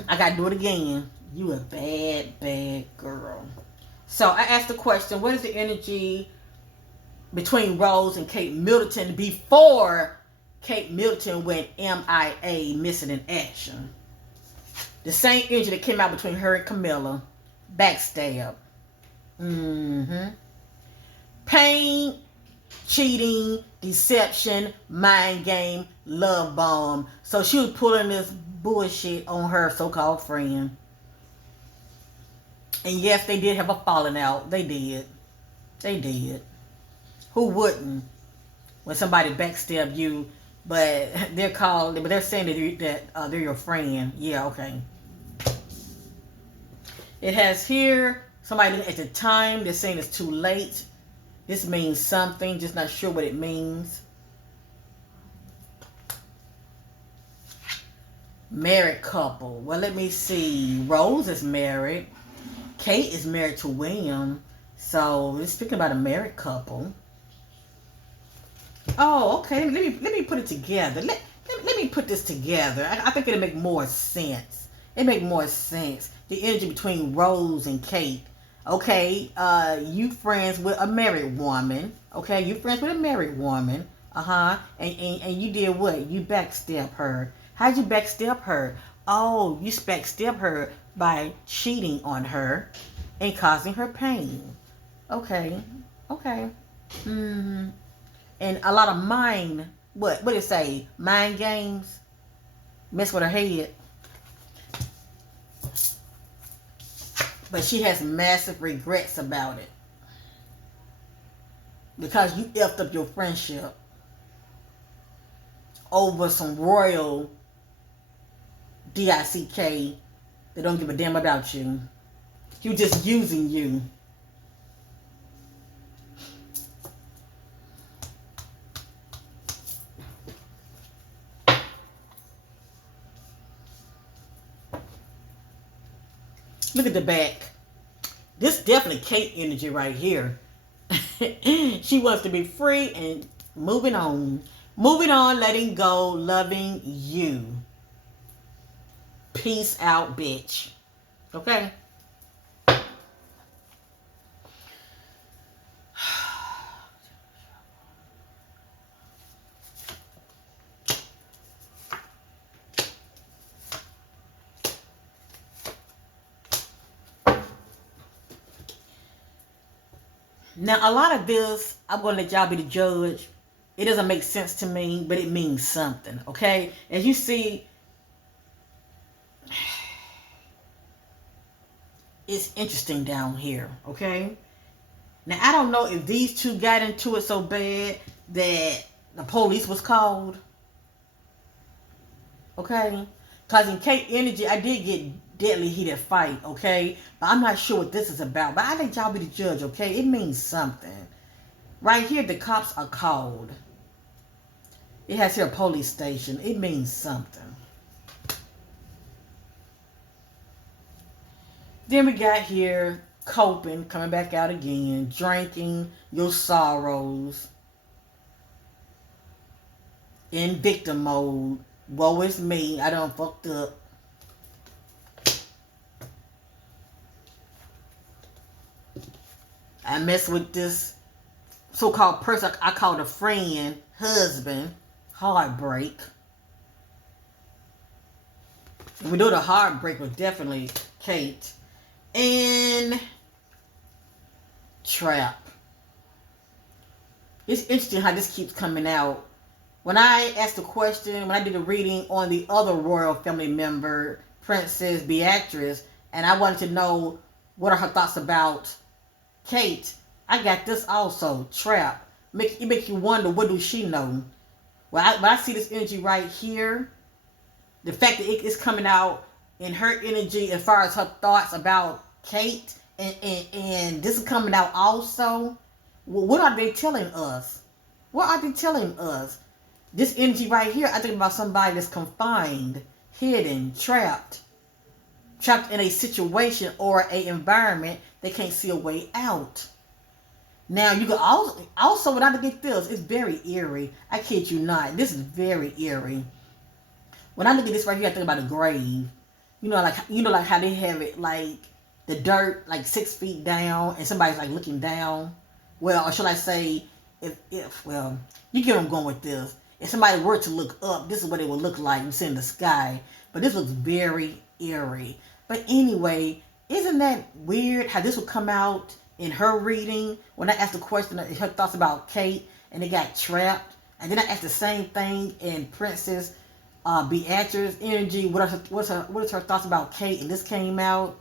I gotta do it again. You a bad, bad girl. So I asked the question, what is the energy between Rose and Kate Middleton before Kate Middleton went MIA, missing in action? The same energy that came out between her and Camilla. Backstab. Pain, cheating, deception, mind game, love bomb. So she was pulling this bullshit on her so-called friend. And yes, they did have a falling out. They did. They did. Who wouldn't when somebody backstab you? But they're saying that they're your friend. Yeah, okay. It has here somebody at the time. They're saying it's too late. This means something. Just not sure what it means. Married couple. Well, let me see. Rose is married. Kate is married to William. So we're speaking about a married couple. Oh, okay. Let me put it together. Let me put this together. I think it'll make more sense. It make more sense. The energy between Rose and Kate. Okay, you friends with a married woman. Okay, you friends with a married woman. And you did what? You backstep her. How'd you backstep her? Oh, you backstep her by cheating on her and causing her pain. Okay, okay. Mm-hmm. And a lot of mind, what did it say? Mind games? Mess with her head. But she has massive regrets about it. Because you effed up your friendship over some royal DICK that don't give a damn about you. You just using you. Look at the back. This definitely Kate energy right here. She wants to be free and moving on. Moving on, letting go, loving you. Peace out, bitch. Okay? Now, a lot of this, I'm going to let y'all be the judge. It doesn't make sense to me, but it means something, okay? As you see, it's interesting down here, okay? Now, I don't know if these two got into it so bad that the police was called, okay? Because in Kate energy, I did get deadly heated fight, okay? But I'm not sure what this is about. But I let y'all be the judge, okay? It means something. Right here, the cops are called. It has here a police station. It means something. Then we got here coping, coming back out again, drinking your sorrows, in victim mode. Woe is me. I done fucked up. I messed with this so-called person I called a friend, husband. Heartbreak. We know the heartbreak was definitely Kate. And trap. It's interesting how this keeps coming out. When I asked the question, when I did a reading on the other royal family member, Princess Beatrice, and I wanted to know what are her thoughts about Kate, I got this also, trap. It makes you wonder, what do she know? When I see this energy right here, the fact that it's coming out in her energy as far as her thoughts about Kate, and this is coming out also, what are they telling us? What are they telling us? This energy right here, I think about somebody that's confined, hidden, trapped in a situation or a environment they can't see a way out. Now, you can also when I look at this, it's very eerie. I kid you not. This is very eerie. When I look at this right here, I think about a grave. Like how they have it, like the dirt, like 6 feet down, and somebody's like looking down. Well, or should I say, if you get where I'm going with this. If somebody were to look up, this is what it would look like. You see in the sky, but this looks very eerie. But anyway, isn't that weird how this would come out in her reading when I asked the question of her thoughts about Kate and they got trapped, and then I asked the same thing in Princess Beatrice's energy. What is her thoughts about Kate, and this came out.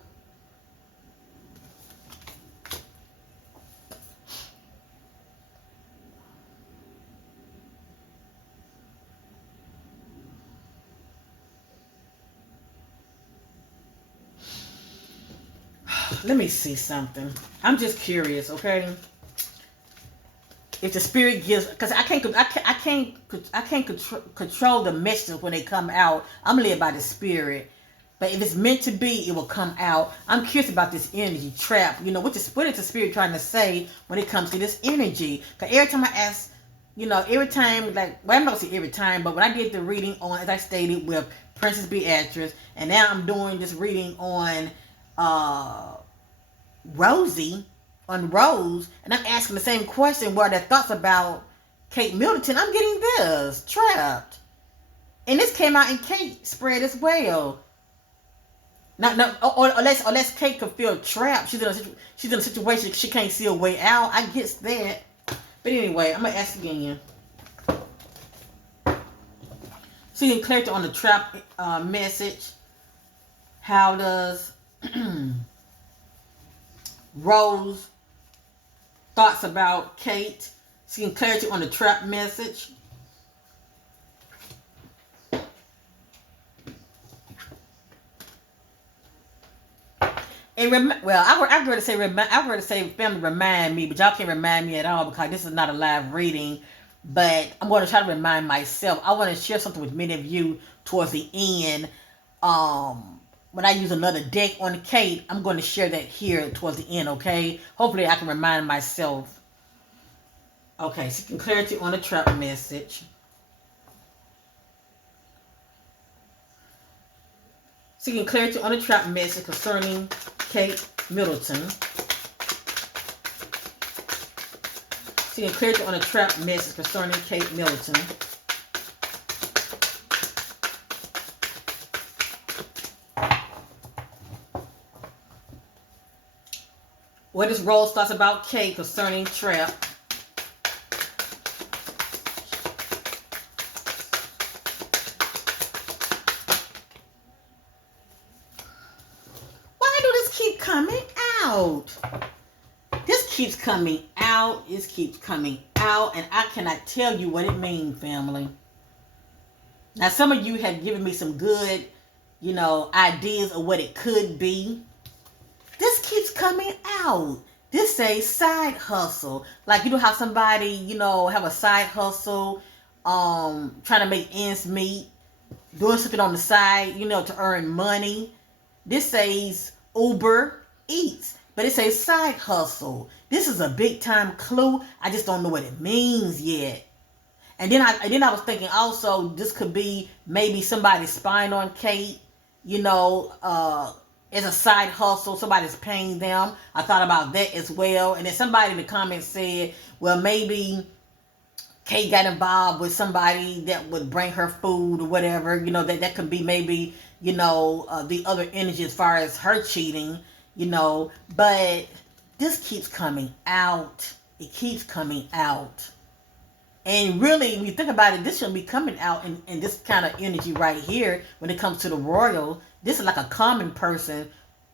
Let me see something. I'm just curious, okay? if the spirit gives, because I can't control the messages when they come out. I'm led by the spirit. But if it's meant to be, it will come out. I'm curious about this energy trap. You know, what is the spirit trying to say when it comes to this energy? Because every time I ask, you know, every time, like, well, I'm not going to say every time, but when I did the reading on, as I stated, with Princess Beatrice, and now I'm doing this reading on Rosie, on Rose, and I'm asking the same question, what are their thoughts about Kate Middleton? I'm getting this, trapped. And this came out in Kate spread as well. Unless Kate could feel trapped. She's in a situation she can't see a way out. I get that. But anyway, I'm going to ask again. Seeking clarity on the trap message. How does Rose thoughts about Kate? Seeking clarity on the trap message. I'd rather say family remind me, but y'all can't remind me at all because this is not a live reading. But I'm going to try to remind myself. I want to share something with many of you towards the end. When I use another deck on Kate, I'm going to share that here towards the end, okay? Hopefully I can remind myself. Okay, seeking clarity on the trap message. Seeking clarity on the trap message concerning Kate Middleton. Seeking clarity on the trap message concerning Kate Middleton. What is Rose thoughts about Kate concerning trap? Coming out. This keeps coming out. It keeps coming out. And I cannot tell you what it means, family. Now, some of you have given me some good, you know, ideas of what it could be. This keeps coming out. This says side hustle. Like, you know how somebody, you know, have a side hustle, trying to make ends meet, doing something on the side, you know, to earn money. This says Uber Eats, but it says side hustle. This is a big time clue. I just don't know what it means yet. And then I was thinking also this could be maybe somebody spying on Kate, you know, as a side hustle. Somebody's paying them. I thought about that as well. And then somebody in the comments said, well, maybe Kate got involved with somebody that would bring her food or whatever. You know, that could be maybe, you know, the other energy as far as her cheating, you know. But this keeps coming out. It keeps coming out. And really, when you think about it, this shouldn't be coming out in this kind of energy right here when it comes to the royal. This is like a common person,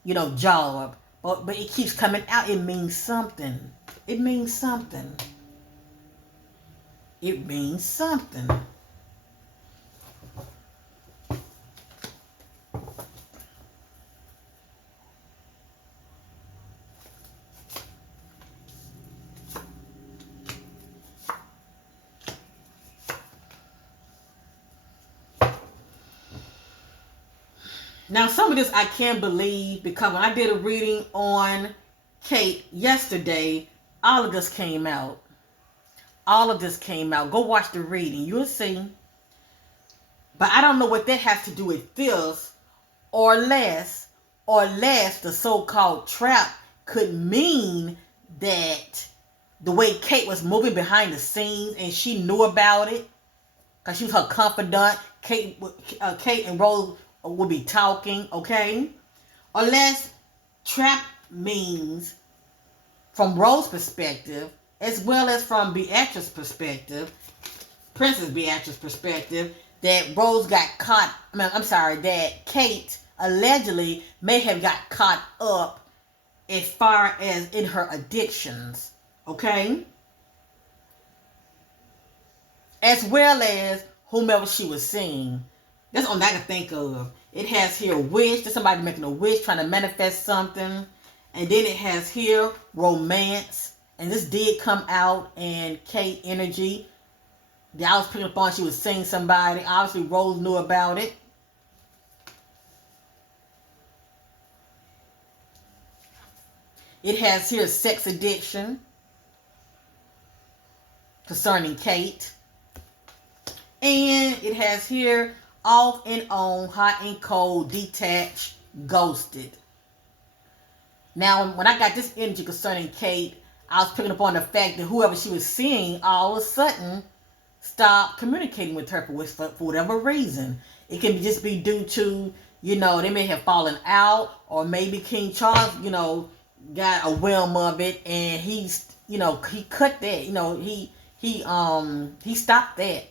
you know, job. But it keeps coming out. It means something. It means something. It means something. Now, some of this I can't believe because when I did a reading on Kate yesterday, all of this came out. All of this came out. Go watch the reading. You'll see. But I don't know what that has to do with this or less the so-called trap could mean that the way Kate was moving behind the scenes and she knew about it because she was her confidant. Kate and Rose would be talking, okay? Unless trap means, from Rose's perspective, as well as from Beatrice's perspective, Princess Beatrice's perspective, that Rose got caught, that Kate allegedly may have got caught up as far as in her addictions, okay? As well as whomever she was seeing. That's all I can think of. It has here wish. There's somebody making a wish, trying to manifest something. And then it has here romance. And this did come out in Kate energy. That I was picking up on. She was seeing somebody. Obviously, Rose knew about it. It has here sex addiction concerning Kate. And it has here off and on, hot and cold, detached, ghosted. Now, when I got this energy concerning Kate, I was picking up on the fact that whoever she was seeing all of a sudden stopped communicating with her for whatever reason. It can just be due to, they may have fallen out, or maybe King Charles, got a whim of it, and he cut that, he stopped that.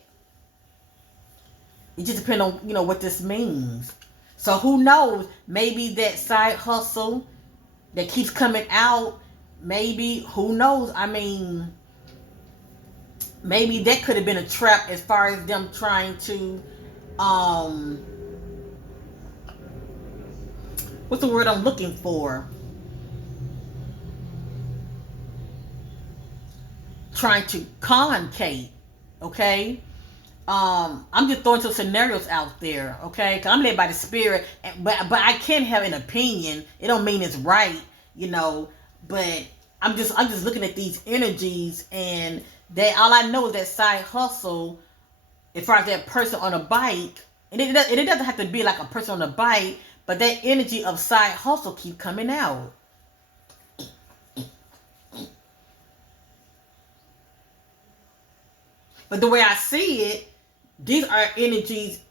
It just depends on, what this means. So who knows? Maybe that side hustle that keeps coming out, maybe, who knows? I mean, maybe that could have been a trap as far as them trying to, what's the word I'm looking for? Trying to con Kate, okay? I'm just throwing some scenarios out there, okay? Cause I'm led by the spirit, but I can have an opinion. It don't mean it's right, But I'm just looking at these energies, and that all I know is that side hustle, as far as that person on a bike, and it doesn't have to be like a person on a bike, but that energy of side hustle keep coming out. But the way I see it, these are energies.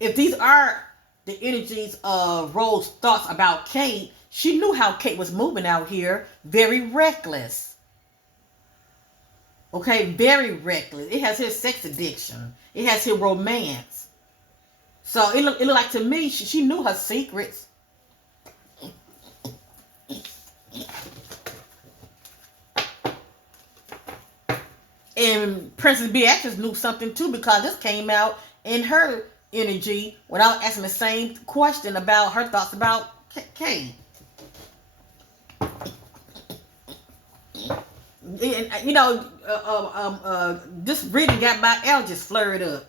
If these are the energies of Rose's thoughts about Kate, she knew how Kate was moving out here. Very reckless. Okay, very reckless. It has his sex addiction. It has his romance. So it looked like to me, she knew her secrets. And Princess Beatrice knew something too, because this came out in her energy when I was asking the same question about her thoughts about Kate. This reading got my allergies flared up.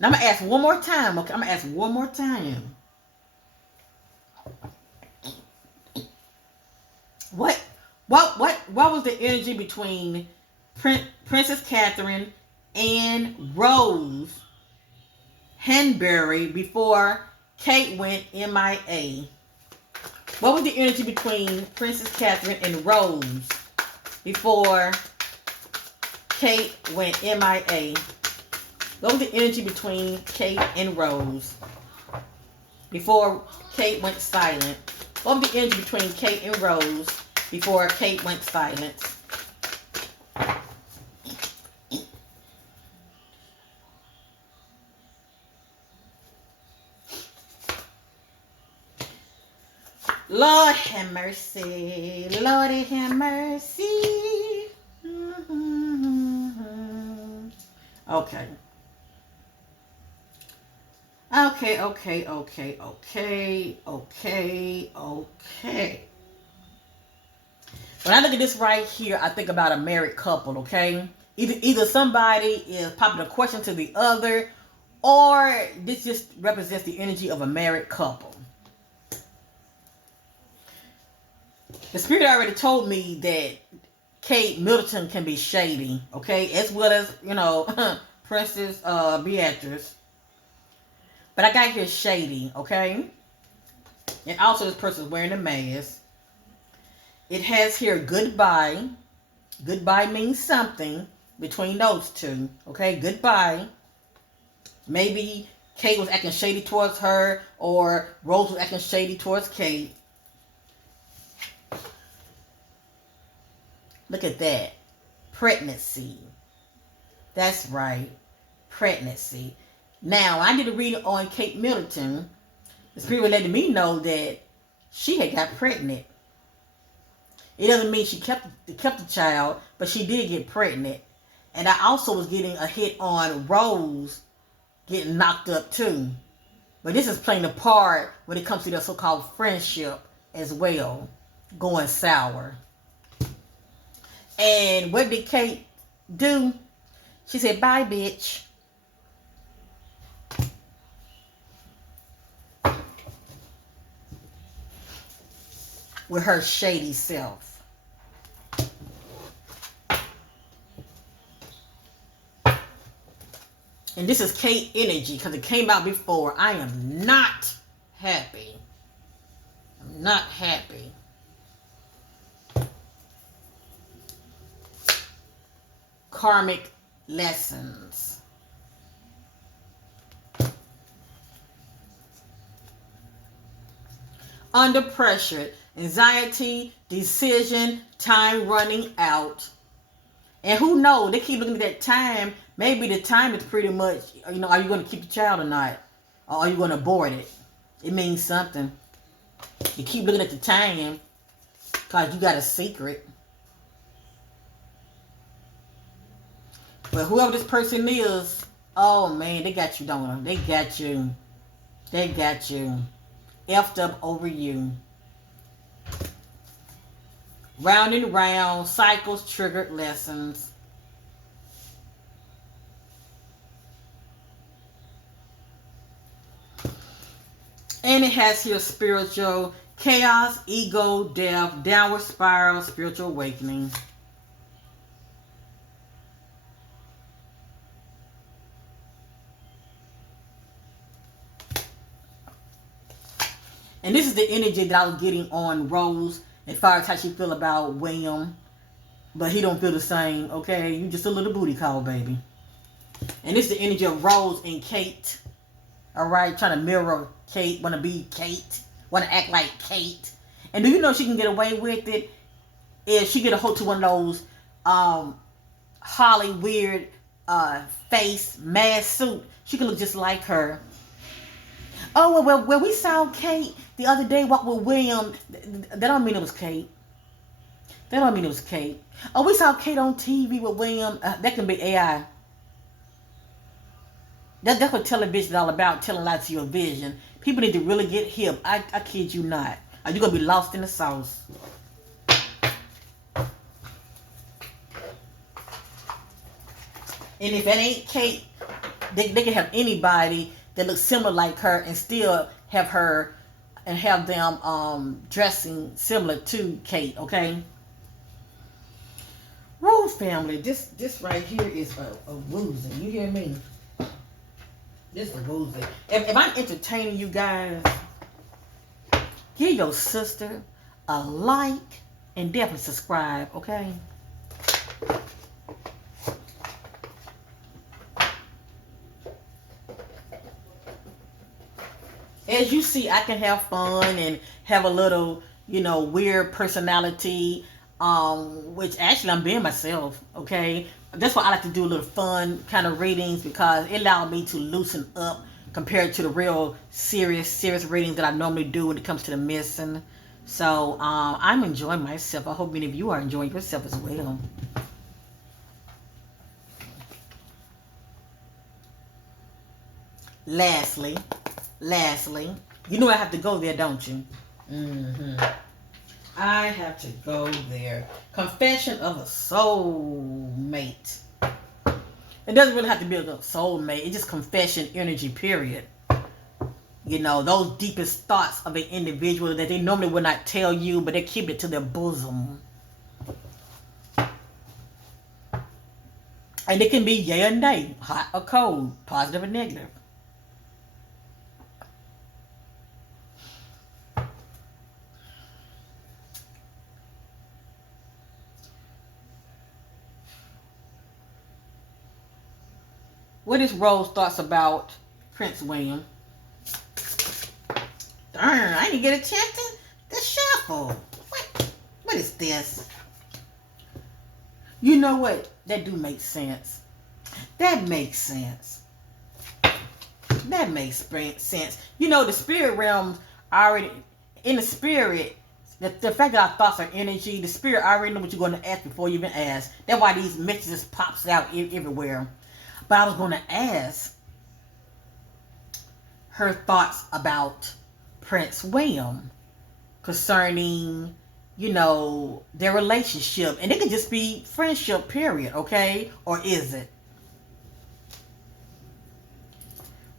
Now I'm gonna ask one more time. Okay, I'm gonna ask one more time. What was the energy between Princess Catherine and Rose Hanberry before Kate went MIA? What was the energy between Princess Catherine and Rose before Kate went MIA? What was the energy between Kate and Rose before Kate went silent? What was the energy between Kate and Rose before Kate went silent? Lord have mercy. Lordy have mercy. Okay. When I look at this right here, I think about a married couple, okay? Either somebody is popping a question to the other, or this just represents the energy of a married couple. The spirit already told me that Kate Middleton can be shady, okay? As well as, Princess Beatrice. But I got here shady, okay? And also this person's wearing a mask. It has here goodbye. Goodbye means something between those two, okay? Goodbye. Maybe Kate was acting shady towards her, or Rose was acting shady towards Kate. Look at that. Pregnancy. That's right. Pregnancy. Now, I did a reading on Kate Middleton. The spirit was letting me know that she had got pregnant. It doesn't mean she kept the child, but she did get pregnant. And I also was getting a hit on Rose getting knocked up too. But this is playing a part when it comes to the so-called friendship as well, going sour. And what did Kate do? She said, bye, bitch. With her shady self. And this is Kate energy because it came out before. I am not happy. I'm not happy. Karmic lessons. Under pressure, anxiety, decision, time running out. And who knows? They keep looking at that time. Maybe the time is pretty much, are you going to keep the child or not? Or are you going to abort it? It means something. You keep looking at the time because you got a secret. But whoever this person is, oh man, they got you, don't they? They got you. They got you. Effed up over you. Round and round, cycles, triggered lessons. And it has here spiritual chaos, ego, death, downward spiral, spiritual awakening. And this is the energy that I was getting on Rose as far as how she feel about William. But he don't feel the same, okay? You just a little booty call, baby. And this is the energy of Rose and Kate. Alright, trying to mirror Kate, want to be Kate, want to act like Kate. And do you know she can get away with it if she get a hold to one of those Holly weird face mask suit? She can look just like her. Oh, well, we saw Kate the other day walk with William. That don't mean it was Kate. That don't mean it was Kate. Oh, we saw Kate on TV with William. That can be AI. That's what television is all about, telling lies to your vision. People need to really get hip. I kid you not. Or you're going to be lost in the sauce. And if it ain't Kate, they can have anybody that looks similar like her and still have her and have them dressing similar to Kate, okay? Woo, family, this right here is a woozy. You hear me? This is a woozy. If I'm entertaining you guys, give your sister a like and definitely subscribe, okay? As you see, I can have fun and have a little, weird personality, which actually I'm being myself, okay? That's why I like to do a little fun kind of readings because it allowed me to loosen up compared to the real serious readings that I normally do when it comes to the missing. So, I'm enjoying myself. I hope many of you are enjoying yourself as well. Lastly, you know I have to go there, don't you? I have to go there. Confession of a soulmate. It doesn't really have to be a soulmate. It's just confession energy, period. Those deepest thoughts of an individual that they normally would not tell you, but they keep it to their bosom. And it can be yay or nay, hot or cold, positive or negative. What is Rose thoughts about Prince William? Darn, I didn't get a chance to shuffle. What is this? You know what? That do make sense. That makes sense. That makes sense. The spirit realms already, in the spirit, the fact that our thoughts are energy, the spirit already know what you're going to ask before you even ask. That's why these messages pops out everywhere. But I was going to ask her thoughts about Prince William concerning their relationship. And it could just be friendship, period, okay? Or is it?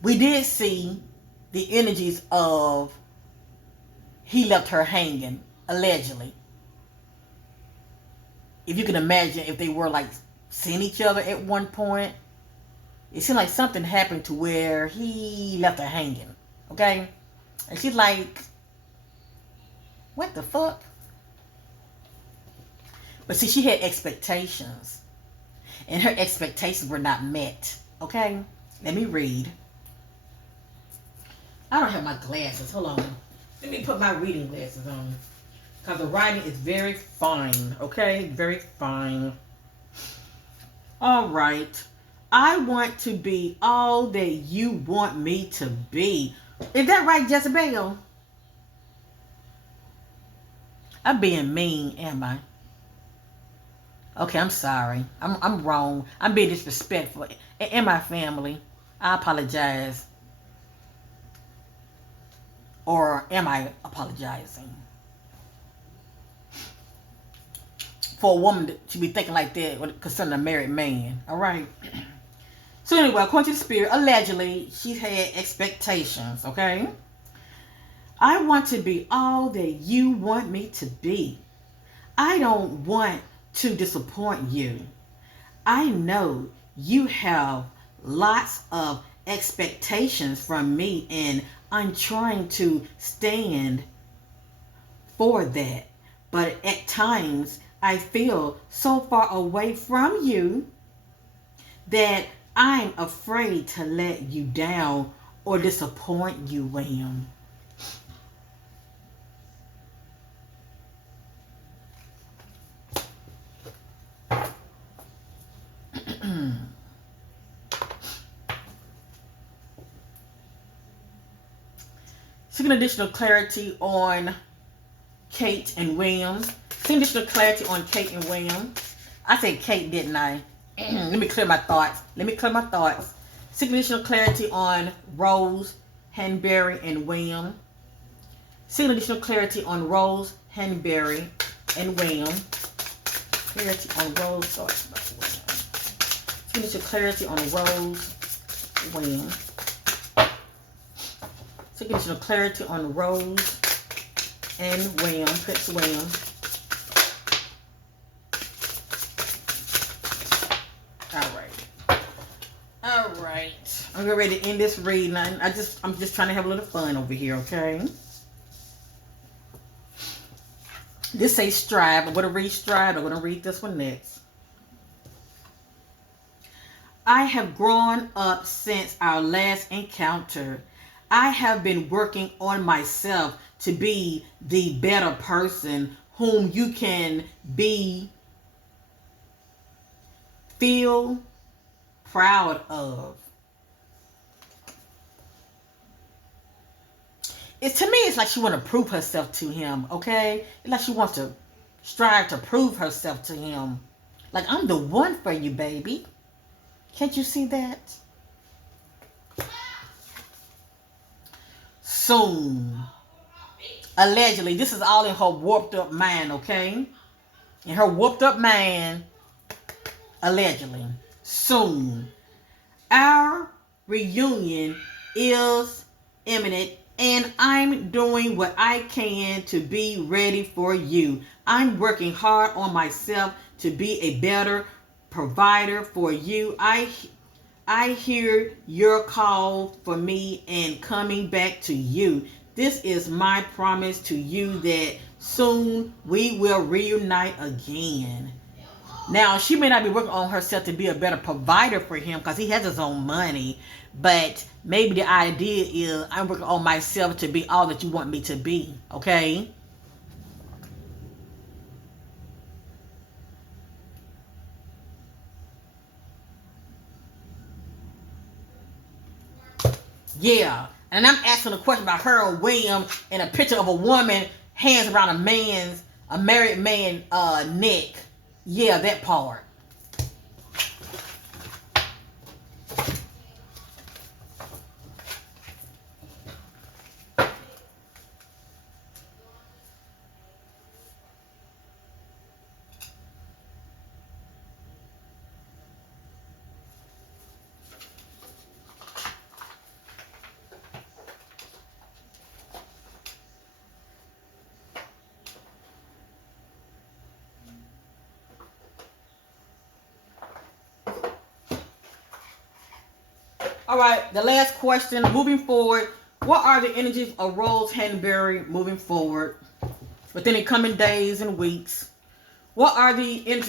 We did see the energies of he left her hanging, allegedly. If you can imagine if they were like seeing each other at one point, it seemed like something happened to where he left her hanging, okay? And she's like, what the fuck? But see, she had expectations, and her expectations were not met, okay? Let me read. I don't have my glasses. Hold on. Let me put my reading glasses on. Because the writing is very fine. Okay? Very fine. Alright. I want to be all that you want me to be. Is that right, Jezebel? I'm being mean, am I? Okay, I'm sorry. I'm wrong. I'm being disrespectful. And my family. I apologize. Or am I apologizing? For a woman to be thinking like that concerning a married man. Alright? So anyway, according to the spirit, allegedly, she had expectations, okay? I want to be all that you want me to be. I don't want to disappoint you. I know you have lots of expectations from me, and I'm trying to stand for that. But at times, I feel so far away from you that I'm afraid to let you down or disappoint you, William. Seeking additional clarity on Kate and William. Seeking additional clarity on Kate and William. I said Kate, didn't I? Let me clear my thoughts. Seeking additional clarity on Rose, Hanberry, and William. Seeking additional clarity on Rose, Hanberry, and William. Clarity on Rose. Seeking additional clarity on Rose, William. Seeking additional clarity on Rose and William, Prince William. All right. I'm getting ready to end this reading. I'm just trying to have a little fun over here, okay? This says strive. I'm going to read strive. I'm going to read this one next. I have grown up since our last encounter. I have been working on myself to be the better person whom you can feel proud of. To me, it's like she wants to prove herself to him, okay? It's like she wants to strive to prove herself to him. Like, I'm the one for you, baby. Can't you see that? Soon. Allegedly, this is all in her warped up mind, okay? In her warped up mind, allegedly. Soon. Our reunion is imminent, and I'm doing what I can to be ready for you. I'm working hard on myself to be a better provider for you. I hear your call for me and coming back to you. This is my promise to you that soon we will reunite again. Now, she may not be working on herself to be a better provider for him because he has his own money. But maybe the idea is I'm working on myself to be all that you want me to be. Okay? Yeah. And I'm asking a question about her and William and a picture of a woman, hands around a married man neck. Yeah, that part. All right, the last question. Moving forward, what are the energies of Rose Hanberry moving forward within the coming days and weeks? What are the energies